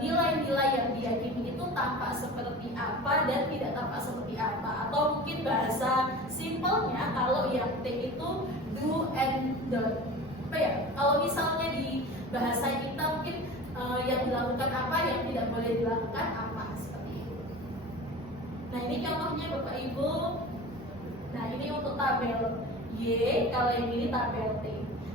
nilai-nilai yang diyakini itu tampak seperti apa dan tidak tampak seperti apa. Atau mungkin bahasa simpelnya, kalau yang T itu do and don't. Apa ya? Kalau misalnya di bahasa kita mungkin yang dilakukan apa, yang tidak boleh dilakukan apa, seperti itu. Nah, ini contohnya Bapak Ibu. Nah, ini untuk tabel Y, kalau yang ini tabel T.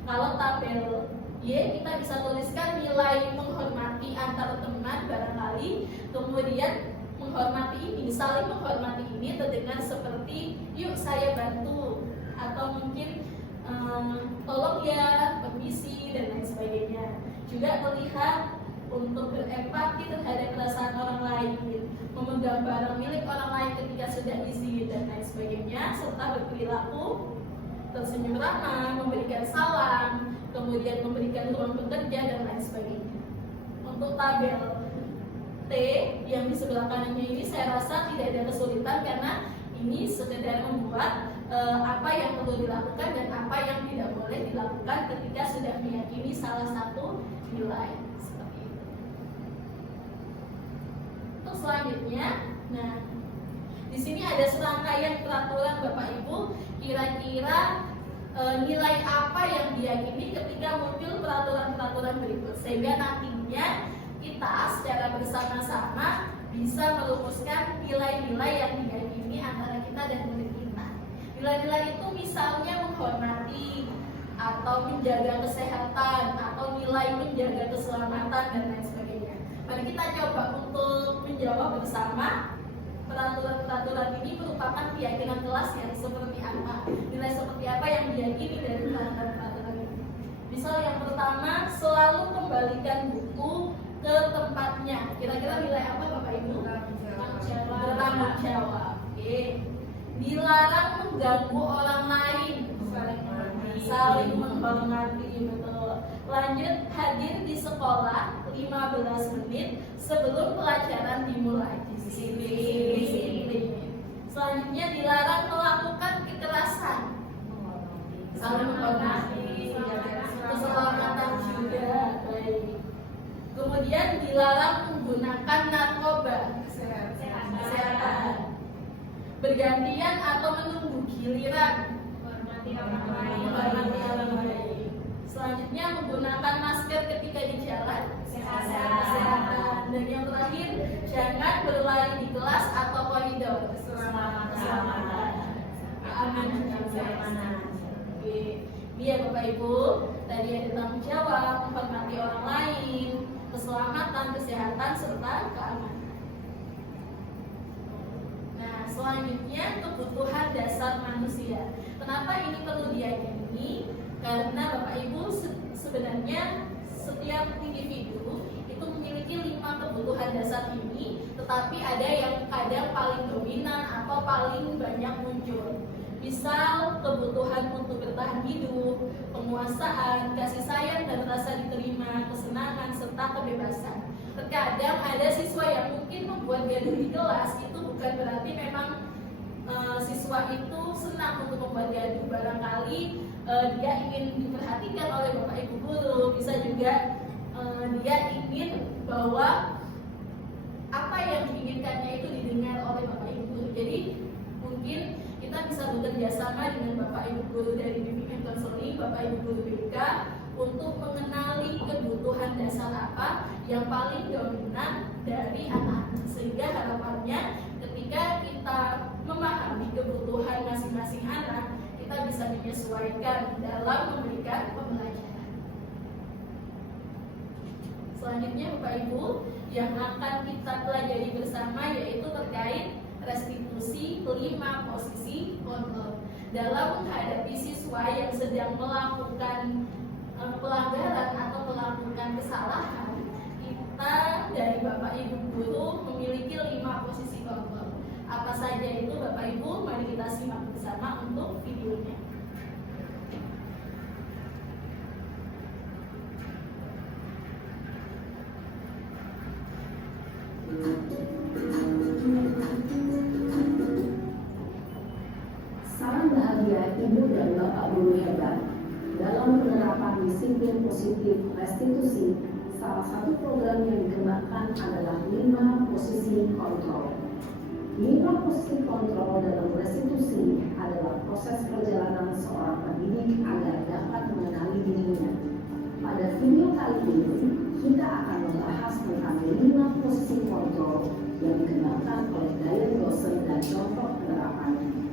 Kalau tabel Y kita bisa tuliskan nilai menghormati antar teman barangkali, kemudian menghormati ini, saling menghormati ini terdengar seperti yuk saya bantu, atau mungkin tolong ya, permisi, dan lain sebagainya. Juga terlihat untuk berempati terhadap perasaan orang lain, memegang barang milik orang lain ketika sudah izin, dan lain sebagainya, serta berperilaku tersenyum ramah, memberikan salam, kemudian memberikan ruang bekerja, dan lain sebagainya. Untuk tabel T yang di sebelah kanannya ini saya rasa tidak ada kesulitan, karena ini sekedar membuat apa yang perlu dilakukan dan apa yang tidak boleh dilakukan ketika sudah meyakini salah satu nilai, seperti itu. Untuk selanjutnya, nah di sini ada serangkaian peraturan Bapak Ibu, kira-kira nilai apa yang diyakini ketika muncul peraturan-peraturan berikut, sehingga nantinya kita secara bersama-sama bisa merumuskan nilai-nilai yang diyakini antara kita dan murid kita. Nilai-nilai itu misalnya menghormati, atau menjaga kesehatan, atau nilai menjaga keselamatan, dan lain sebagainya. Mari kita coba untuk menjawab bersama peraturan-peraturan ini merupakan keyakinan kelas yang seperti apa, nilai seperti apa yang diyakini dari peraturan-peraturan ini. Misal yang pertama, selalu kembalikan buku ke tempatnya. Kira-kira nilai apa Bapak Ibu? Bertanggung jawab. Oke. Dilarang mengganggu orang lain, saling menghormati, betul. Lanjut, hadir di sekolah 15 menit sebelum pelajaran dimulai. Disiplin. Selanjutnya, dilarang melakukan kekerasan, saling menghormati, keselamatan juga. Baik. Kemudian dilarang menggunakan narkoba, kesehatan, bergantian atau menunggu giliran, Hormati orang lain. menghormati orang lain. Selanjutnya, menggunakan masker ketika di jalan, kesehatan. Dan yang terakhir, jangan berlari di kelas atau koridor, keselamatan, keamanan dan keamanan. Oke, dia Bapak Ibu, tadi ada tanggung jawab, menghormati orang lain, keselamatan, kesehatan, serta keamanan. Nah, selanjutnya kebutuhan dasar manusia. Kenapa ini perlu diyakini? Karena Bapak Ibu sebenarnya setiap individu itu memiliki 5 kebutuhan dasar ini, tetapi ada yang kadang paling dominan atau paling banyak muncul. Misal kebutuhan untuk bertahan hidup, penguasaan, kasih sayang dan rasa diterima, kesenangan, serta kebebasan. Terkadang ada siswa yang mungkin membuat gaduh di kelas, itu bukan berarti memang siswa itu senang untuk membuat gaduh. Barangkali dia ingin diperhatikan oleh Bapak Ibu guru, bisa juga dia ingin bahwa apa yang diinginkannya itu didengar oleh Bapak Ibu guru. Jadi mungkin kita bisa bekerja sama dengan Bapak Ibu guru dari bimbingan konseling, Bapak Ibu guru BK, untuk mengenali kebutuhan dasar apa yang paling dominan dari anak-anak, sehingga harapannya ketika kita memahami kebutuhan masing-masing anak, kita bisa menyesuaikan dalam memberikan pembelajaran. Selanjutnya Bapak Ibu, yang akan kita pelajari bersama yaitu terkait restitusi 5 posisi kontrol. Dalam menghadapi siswa yang sedang melakukan pelanggaran atau melakukan kesalahan, kita dari Bapak Ibu guru memiliki 5 posisi kontrol. Apa saja itu Bapak Ibu? Mari kita simak bersama untuk videonya. Salam bahagia Ibu dan Bapak Guru hebat. Dalam penerapan disiplin positif restitusi, salah satu program yang dikembangkan adalah 5 posisi kontrol. 5 posisi kontrol dalam restitusi adalah proses perjalanan seorang pendidik agar dapat mengenali dirinya. Pada video kali ini, kita akan membahas tentang 5 posisi kontrol yang dikembangkan oleh gaya dosen dan contoh penerapannya.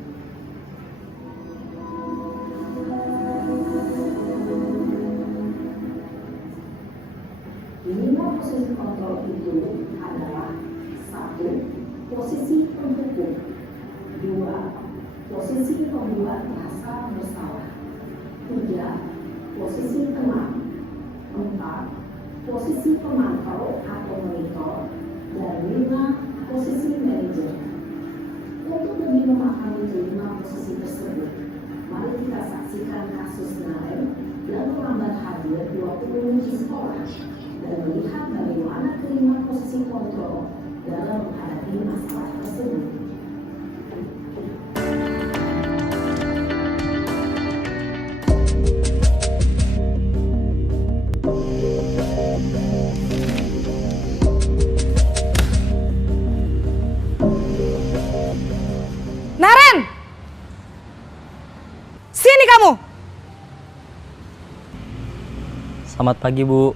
Posisi kontrol itu adalah 1. posisi penghukum. 2. Posisi pembuat rasa bersalah. 3. Posisi teman. 4. Posisi pemantau atau monitor. Dan 5. Posisi manajer. Untuk lebih memahami kelima posisi tersebut, mari kita saksikan kasus Naren yang terlambat hadir 20 menit sekolah dan melihat bagaimana kelima posisi kontrol dalam menghadapi masalah tersebut. Naren! Sini kamu! Selamat pagi, Bu.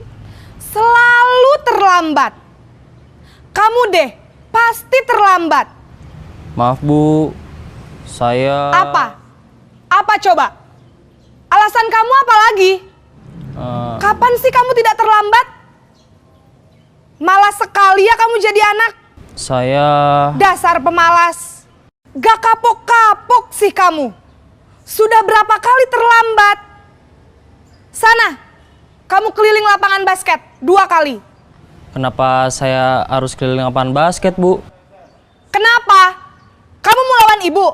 Selalu terlambat. Kamu deh, pasti terlambat. Maaf, Bu. Saya... Apa? Apa coba? Alasan kamu apa lagi? Kapan sih kamu tidak terlambat? Malas sekali ya kamu jadi anak. Saya... Dasar pemalas. Gak kapok-kapok sih kamu. Sudah berapa kali terlambat? Sana, kamu keliling lapangan basket 2 kali. Kenapa saya harus keliling lapangan basket, Bu? Kenapa? Kamu mau lawan ibu?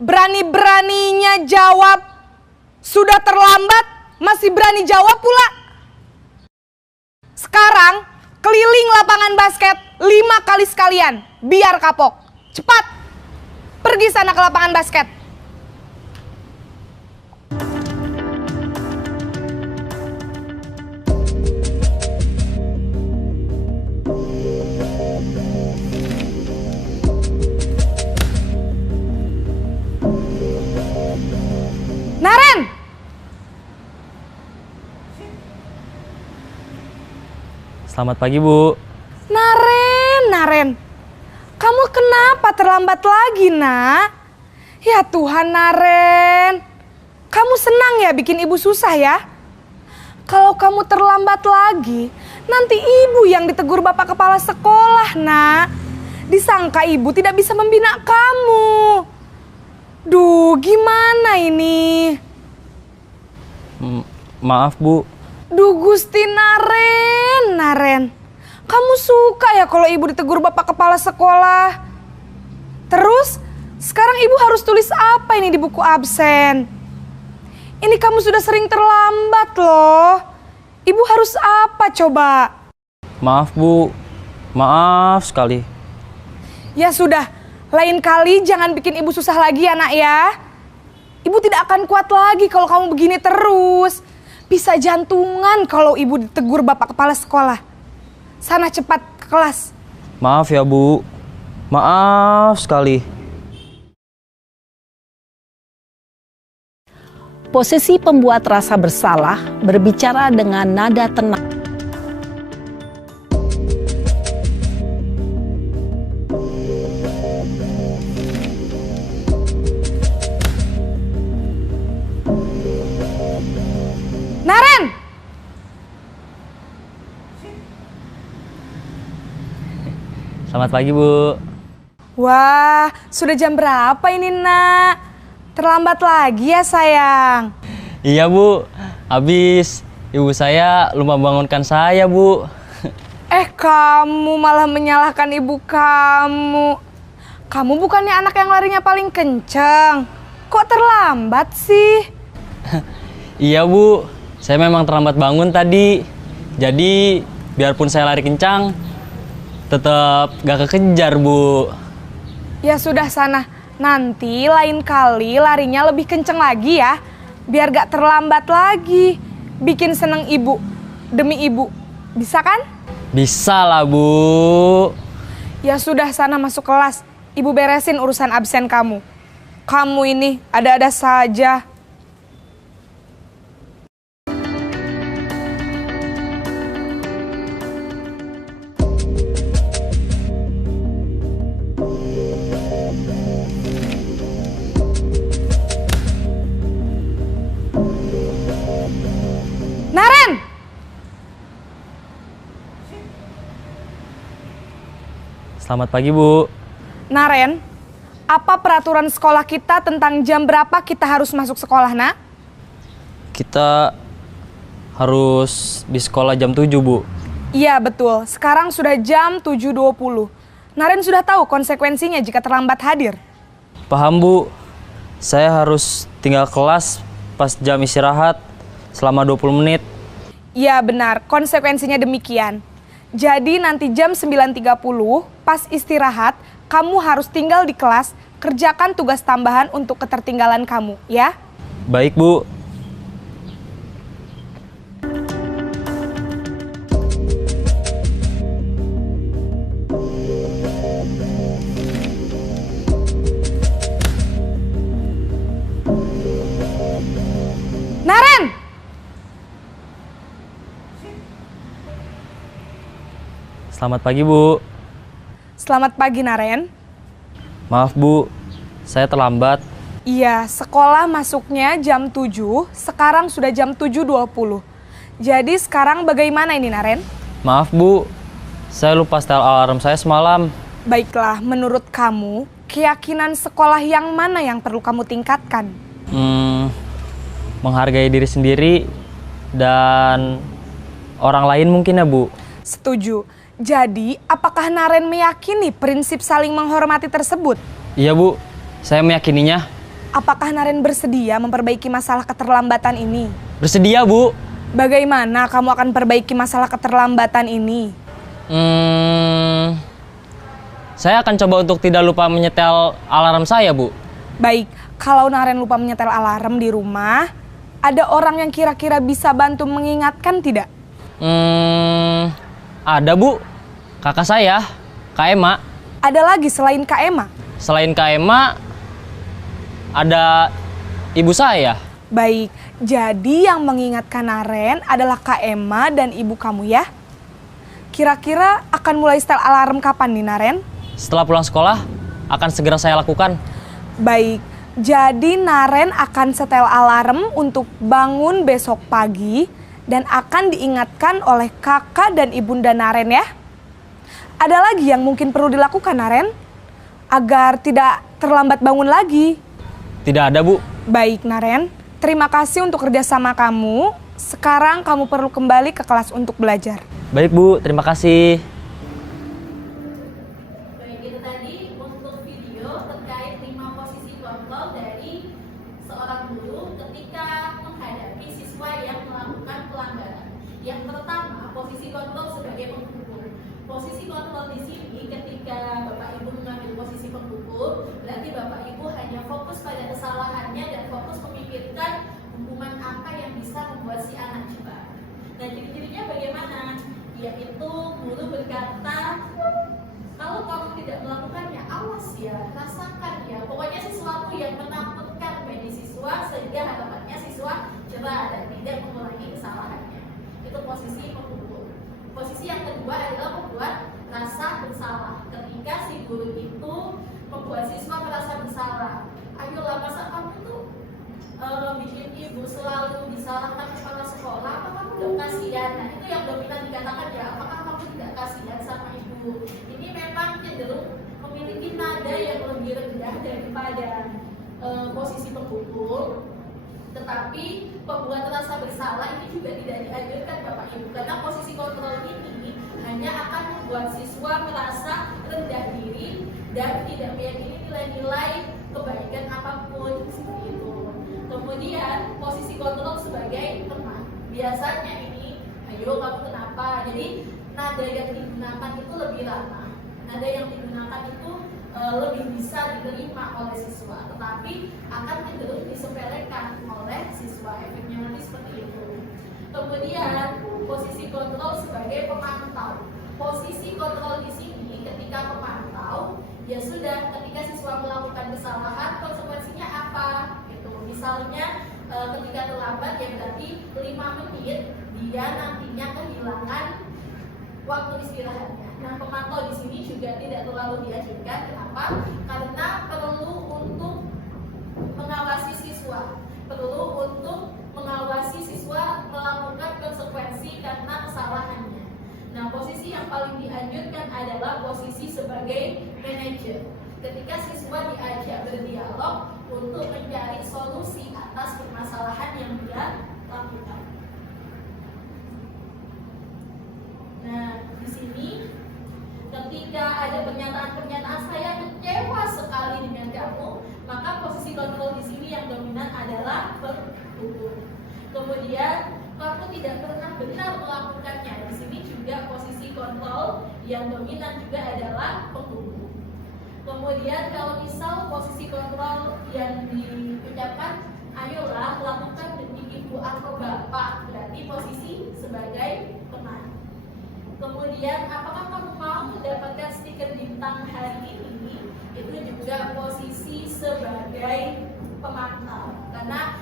Berani-beraninya jawab. Sudah terlambat, masih berani jawab pula. Sekarang, keliling lapangan basket 5 kali sekalian. Biar kapok. Cepat! Pergi sana ke lapangan basket. Naren! Selamat pagi, Bu. Naren. Kamu kenapa terlambat lagi, nak? Ya Tuhan, Naren. Kamu senang ya bikin ibu susah ya? Kalau kamu terlambat lagi, nanti ibu yang ditegur bapak kepala sekolah, nak. Disangka ibu tidak bisa membina kamu. Duh, gimana ini? Maaf, Bu. Duh, Gusti Naren. Kamu suka ya kalau ibu ditegur bapak kepala sekolah? Terus, sekarang ibu harus tulis apa ini di buku absen? Ini kamu sudah sering terlambat loh. Ibu harus apa coba? Maaf, Bu. Maaf sekali. Ya sudah, lain kali jangan bikin ibu susah lagi ya, nak ya. Ibu tidak akan kuat lagi kalau kamu begini terus. Bisa jantungan kalau ibu ditegur bapak kepala sekolah. Sana cepat ke kelas. Maaf ya, Bu. Maaf sekali. Posisi pembuat rasa bersalah berbicara dengan nada tenang. Naren! Selamat pagi, Bu. Wah, sudah jam berapa ini, nak? Terlambat lagi ya, sayang. Iya, Bu. Habis ibu saya lupa bangunkan saya, Bu. Kamu malah menyalahkan ibu kamu. Kamu bukannya anak yang larinya paling kenceng. Kok terlambat sih? Iya, Bu. Saya memang terlambat bangun tadi. Jadi, biarpun saya lari kencang, tetap gak kekejar, Bu. Ya sudah sana, nanti lain kali larinya lebih kenceng lagi ya. Biar gak terlambat lagi. Bikin seneng ibu, demi ibu. Bisa kan? Bisa lah, Bu. Ya sudah sana masuk kelas. Ibu beresin urusan absen kamu. Kamu ini ada-ada saja. Naren! Selamat pagi, Bu. Naren, apa peraturan sekolah kita tentang jam berapa kita harus masuk sekolah, nak? Kita harus di sekolah jam 7, Bu. Iya betul, sekarang sudah jam 7.20. Naren sudah tahu konsekuensinya jika terlambat hadir. Paham, Bu. Saya harus tinggal kelas pas jam istirahat selama 20 menit. Iya benar, konsekuensinya demikian. Jadi nanti jam 9.30 pas istirahat, kamu harus tinggal di kelas, kerjakan tugas tambahan untuk ketertinggalan kamu, ya? Baik, Bu. Naren! Selamat pagi, Bu. Selamat pagi, Naren. Maaf, Bu. Saya terlambat. Iya, sekolah masuknya jam 7, sekarang sudah jam 7.20. Jadi sekarang bagaimana ini, Naren? Maaf, Bu. Saya lupa setel alarm saya semalam. Baiklah, menurut kamu, keyakinan sekolah yang mana yang perlu kamu tingkatkan? Menghargai diri sendiri dan orang lain mungkin ya, Bu. Setuju. Jadi, apakah Naren meyakini prinsip saling menghormati tersebut? Iya, Bu. Saya meyakininya. Apakah Naren bersedia memperbaiki masalah keterlambatan ini? Bersedia, Bu. Bagaimana kamu akan perbaiki masalah keterlambatan ini? Saya akan coba untuk tidak lupa menyetel alarm saya, Bu. Baik, kalau Naren lupa menyetel alarm di rumah, ada orang yang kira-kira bisa bantu mengingatkan tidak? Ada, Bu. Kakak saya, Kak Ema. Ada lagi selain Kak Ema? Selain Kak Ema, ada ibu saya. Baik, jadi yang mengingatkan Naren adalah Kak Ema dan ibu kamu ya? Kira-kira akan mulai setel alarm kapan nih, Naren? Setelah pulang sekolah, akan segera saya lakukan. Baik, jadi Naren akan setel alarm untuk bangun besok pagi dan akan diingatkan oleh kakak dan ibunda Naren ya. Ada lagi yang mungkin perlu dilakukan, Naren? Agar tidak terlambat bangun lagi. Tidak ada, Bu. Baik, Naren. Terima kasih untuk kerjasama kamu. Sekarang kamu perlu kembali ke kelas untuk belajar. Baik, Bu. Terima kasih. Baik, itu tadi untuk video terkait 5 posisi kontrol dari seorang guru ketika menghadapi siswa yang melakukan pelanggaran. Yang pertama, posisi kontrol sebagai penghukum. Posisi kontrol di sini ketika Bapak Ibu mengambil posisi penghukum, berarti Bapak Ibu hanya fokus pada kesalahannya dan fokus memikirkan hukuman apa yang bisa membuat si anak jebak. Nah, ciri-cirinya bagaimana? Yaitu guru berkata, kalau kamu tidak melakukannya, awas ya, rasakan ya. Pokoknya sesuatu yang menakutkan bagi siswa sehingga harapannya siswa cerah dan tidak mengulangi kesalahannya. Itu posisi penghukum. Posisi yang kedua adalah membuat rasa bersalah. Ketika si guru itu membuat siswa merasa bersalah. Ayolah, masa kamu tuh bikin ibu selalu disalahkan kepala sekolah, apa kamu tidak kasihan? Nah, itu yang dominan dikatakan ya, apakah kamu tidak kasihan sama ibu? Ini memang cenderung memiliki nada yang lebih rendah daripada posisi penghukum. Tetapi pembuat rasa bersalah ini juga tidak dianjurkan Bapak Ibu, karena posisi kontrol ini hanya akan membuat siswa merasa rendah diri dan tidak meyakini nilai-nilai kebaikan apapun seperti itu. Kemudian posisi kontrol sebagai teman, biasanya ini, ayo kamu kenapa? Jadi nada yang digunakan itu lebih ramah, nada yang digunakan itu lebih bisa diterima oleh siswa, tetapi akan cenderung disepelekan oleh siswa. Efeknya nanti seperti itu. Kemudian posisi kontrol sebagai pemantau. Posisi kontrol di sini ketika pemantau, ya sudah, ketika siswa melakukan kesalahan, konsekuensinya apa? Gitu. Misalnya ketika terlambat ya berarti 5 menit dia nantinya kehilangan waktu istirahatnya. Nah, pemantau di sini juga tidak terlalu diajukan. Kenapa? Karena perlu untuk mengawasi siswa, perlu untuk mengawasi siswa melakukan konsekuensi karena kesalahannya. Nah, posisi yang paling dianjurkan adalah posisi sebagai manajer. untuk mencari solusi atas permasalahan yang dia lakukan. Nah, di sini ketika ada pernyataan-pernyataan saya kecewa sekali dengan kamu, maka posisi kontrol di sini yang dominan adalah berhukum. Kemudian kamu tidak pernah benar melakukannya. Di sini juga posisi kontrol yang dominan juga adalah penghukum. Kemudian kalau misal posisi kontrol yang diucapkan, ayolah lakukan demi ibu atau bapak, berarti posisi sebagai teman. Kemudian apakah kamu mau mendapatkan stiker bintang hari ini? Itu juga posisi sebagai pemantau. Karena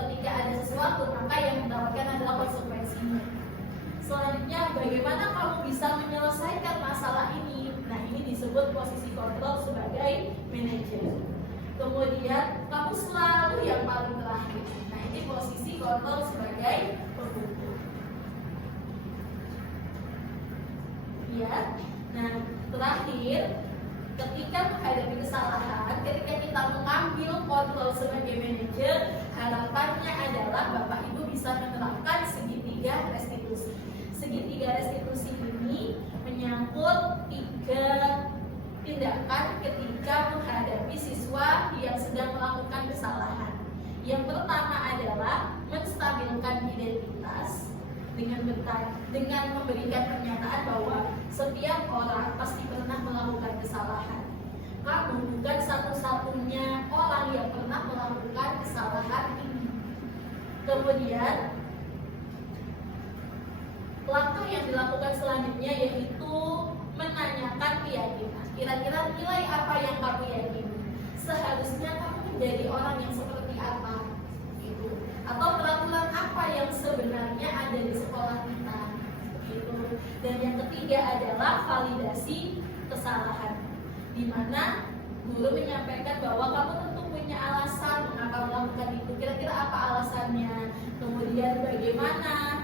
ketika ada sesuatu maka yang mendapatkan adalah konsekuensinya. Selanjutnya bagaimana kamu bisa menyelesaikan masalah ini? Nah, ini disebut posisi kontrol sebagai manajer. Kemudian kamu selalu yang paling terakhir. Nah, ini posisi kontrol sebagai penghukum. Ya. Nah, terakhir ketika menghadapi kesalahan, ketika kita mengambil kontrol sebagai manajer, harapannya adalah Bapak Ibu bisa menerapkan segitiga restitusi. Segitiga restitusi ini menyangkut 3 tindakan ketika menghadapi siswa yang sedang melakukan kesalahan. Yang pertama adalah menstabilkan identitas dengan memberikan pernyataan bahwa setiap orang pasti pernah melakukan kesalahan. Kamu bukan satu-satunya orang yang pernah melakukan kesalahan ini. Kemudian langkah yang dilakukan selanjutnya yaitu menanyakan keyakinan. Kira-kira nilai apa yang kamu yakini? Seharusnya kamu menjadi orang yang seperti apa? Gitu. Atau peraturan apa yang sebenarnya ada di sekolah kita? Gitu. Dan yang ketiga adalah validasi kesalahan, di mana guru menyampaikan bahwa kamu tentu punya alasan mengapa melakukan itu. Kira-kira apa alasannya? Kemudian bagaimana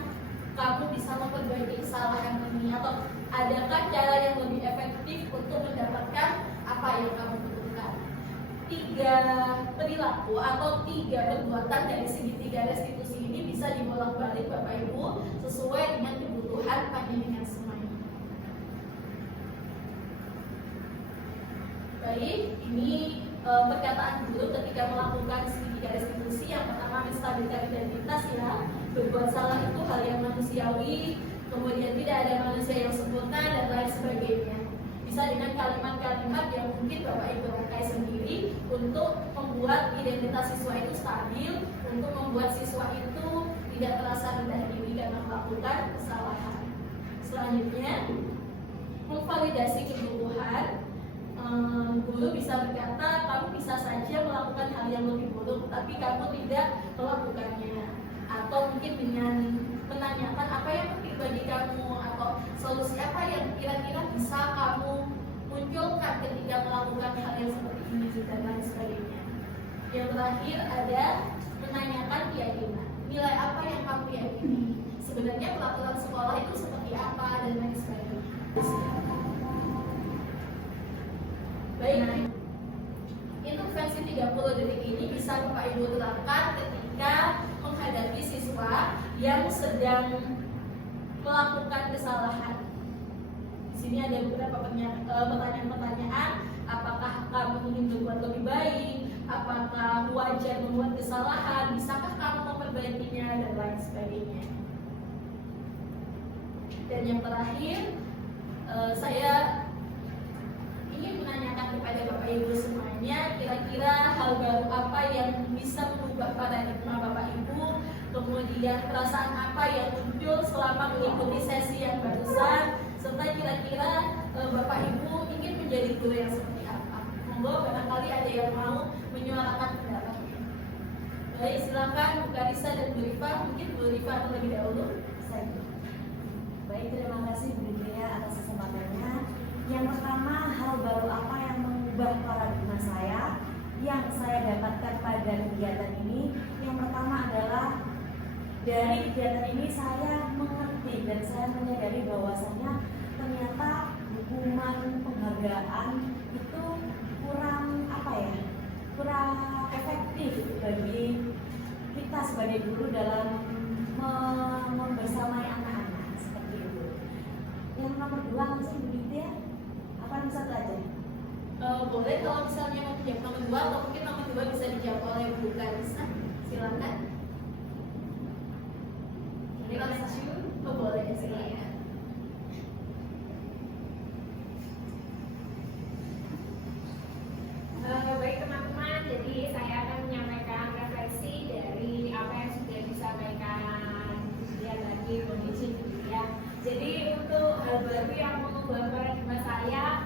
kamu bisa memperbaiki kesalahan ini, atau adakah cara yang lebih efektif untuk mendapatkan apa yang kamu butuhkan? 3 perilaku atau 3 perbuatan dari segitiga restitusi ini bisa dibolak-balik Bapak Ibu sesuai dengan kebutuhan panjenengan semuanya. Baik, ini perkataan guru ketika melakukan segitiga restitusi. Yang pertama, menstabilkan identitas, ya. Berbuat salah itu hal yang manusiawi, kemudian tidak ada manusia yang sempurna dan lain sebagainya. Bisa dengan kalimat-kalimat yang mungkin Bapak Ibu pakai sendiri untuk membuat identitas siswa itu stabil, untuk membuat siswa itu tidak terasa rendah diri karena melakukan kesalahan. Selanjutnya, memvalidasi kebutuhan. Guru bisa berkata, kamu bisa saja melakukan hal yang lebih buruk, tapi kamu tidak melakukannya. Atau mungkin dengan menanyakan apa yang penting bagi kamu, atau solusi apa yang kira-kira bisa kamu munculkan ketika melakukan hal yang seperti ini, dan lain sebagainya. Yang terakhir ada menanyakan keyakinan. Nilai apa yang kamu yakini? Sebenarnya peraturan sekolah itu seperti apa, dan lain sebagainya. Baik, intervensi 30 detik ini bisa Bapak Ibu terapkan ketika menghadapi siswa yang sedang melakukan kesalahan. Di sini ada beberapa pertanyaan-pertanyaan. Apakah kamu ingin berbuat lebih baik? Apakah wajar membuat kesalahan? Bisakah kamu memperbaikinya, dan lain sebagainya. Dan yang terakhir, saya ingin menanyakan kepada Bapak Ibu semuanya, kira-kira hal baru apa yang bisa mengubah paradigma Bapak Ibu, kemudian perasaan apa yang muncul selama mengikuti sesi yang barusan, serta kira-kira Bapak Ibu ingin menjadi guru yang seperti apa. Monggo barangkali ada yang mau menyuarakan pendapatnya. Baik, silakan Bu Karisa dan Bu Rifa. Mungkin Bu Rifa terlebih dahulu. Baik, terima kasih Bu Gria atas kesempatannya. Yang pertama, hal baru apa yang mengubah paradigma saya yang saya dapatkan pada kegiatan ini? Yang pertama adalah dari kegiatan ini saya mengerti dan saya menyadari bahwasanya ternyata hukuman penghargaan itu kurang kurang efektif bagi kita sebagai guru dalam membersamai anak-anak seperti itu. Yang nomor 2 langsung begitu ya? Apa yang satu aja? Boleh kalau misalnya mau dijawab nomor 2 atau mungkin nomor 2 bisa dijawab oleh Bu Kalisa. Silakan. Ini maju. Oh, boleh silakan. Baik teman-teman, jadi saya akan menyampaikan refleksi dari apa yang sudah disampaikan kemudian lagi kondisi ya. Jadi untuk hal baru yang mengubah paradigma saya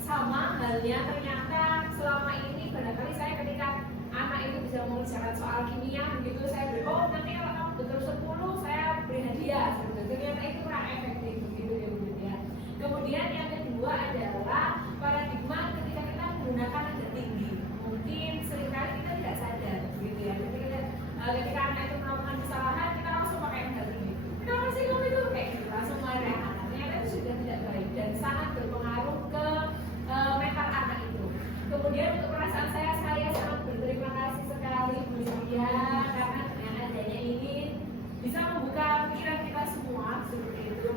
sama halnya ternyata selama ini barangkali saya ketika anak itu bisa mengerjakan soal kimia begitu saya beri nanti kalau kamu betul 10 saya beri hadiah ternyata itu kurang efektif begitu ya. Kemudian yang kedua adalah paradigma ketika kita menggunakan nada tinggi mungkin seringkali kita tidak sadar gitu ya. Ketika anak itu melakukan kesalahan kita langsung pakai nada tinggi. Kenapa sih kamu itu kayak gitu langsung marah anak. Ternyata itu sudah tidak baik dan sangat berpengaruh ke mental anak itu. Kemudian untuk perasaan saya sangat berterima kasih sekali Bu Lydia karena dengan adanya ini bisa membuka pikiran kita semua seperti itu.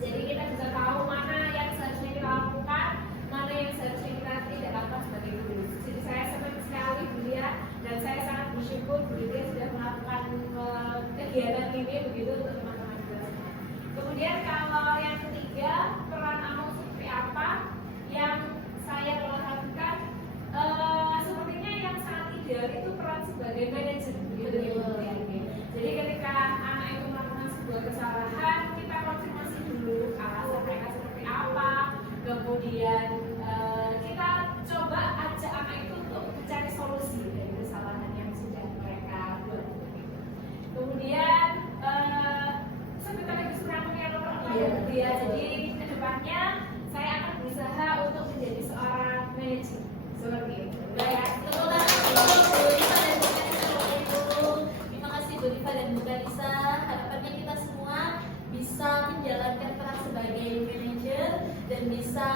Jadi kita bisa tahu mana yang seharusnya kita lakukan, mana yang seharusnya kita tidak lakukan sebagai guru. Jadi saya senang sekali Bu Lydia dan saya sangat bersyukur Bu Lydia sudah melakukan kegiatan ini begitu untuk teman-teman kita semua. Kemudian kalau yang ketiga peran Among seperti apa yang saya telah lakukan, sepertinya yang sangat ideal itu peran sebagai manajer begitu ya. Jadi ketika anak itu melakukan sebuah kesalahan kita konfirmasi dulu alasan mereka seperti apa, kemudian kita coba ajak anak itu untuk mencari solusi dari kesalahan yang sudah mereka buat. Kemudian sebentar lagi sudah ya, jadi kedepannya saya akan berusaha untuk menjadi seorang manajer seperti itu. Baik, Terima kasih Bu Rifa dan Bu Kalisa. Terima kasih Bu Rifa dan Bu Kalisa. Harapannya kita semua bisa menjalankan peran sebagai manajer dan bisa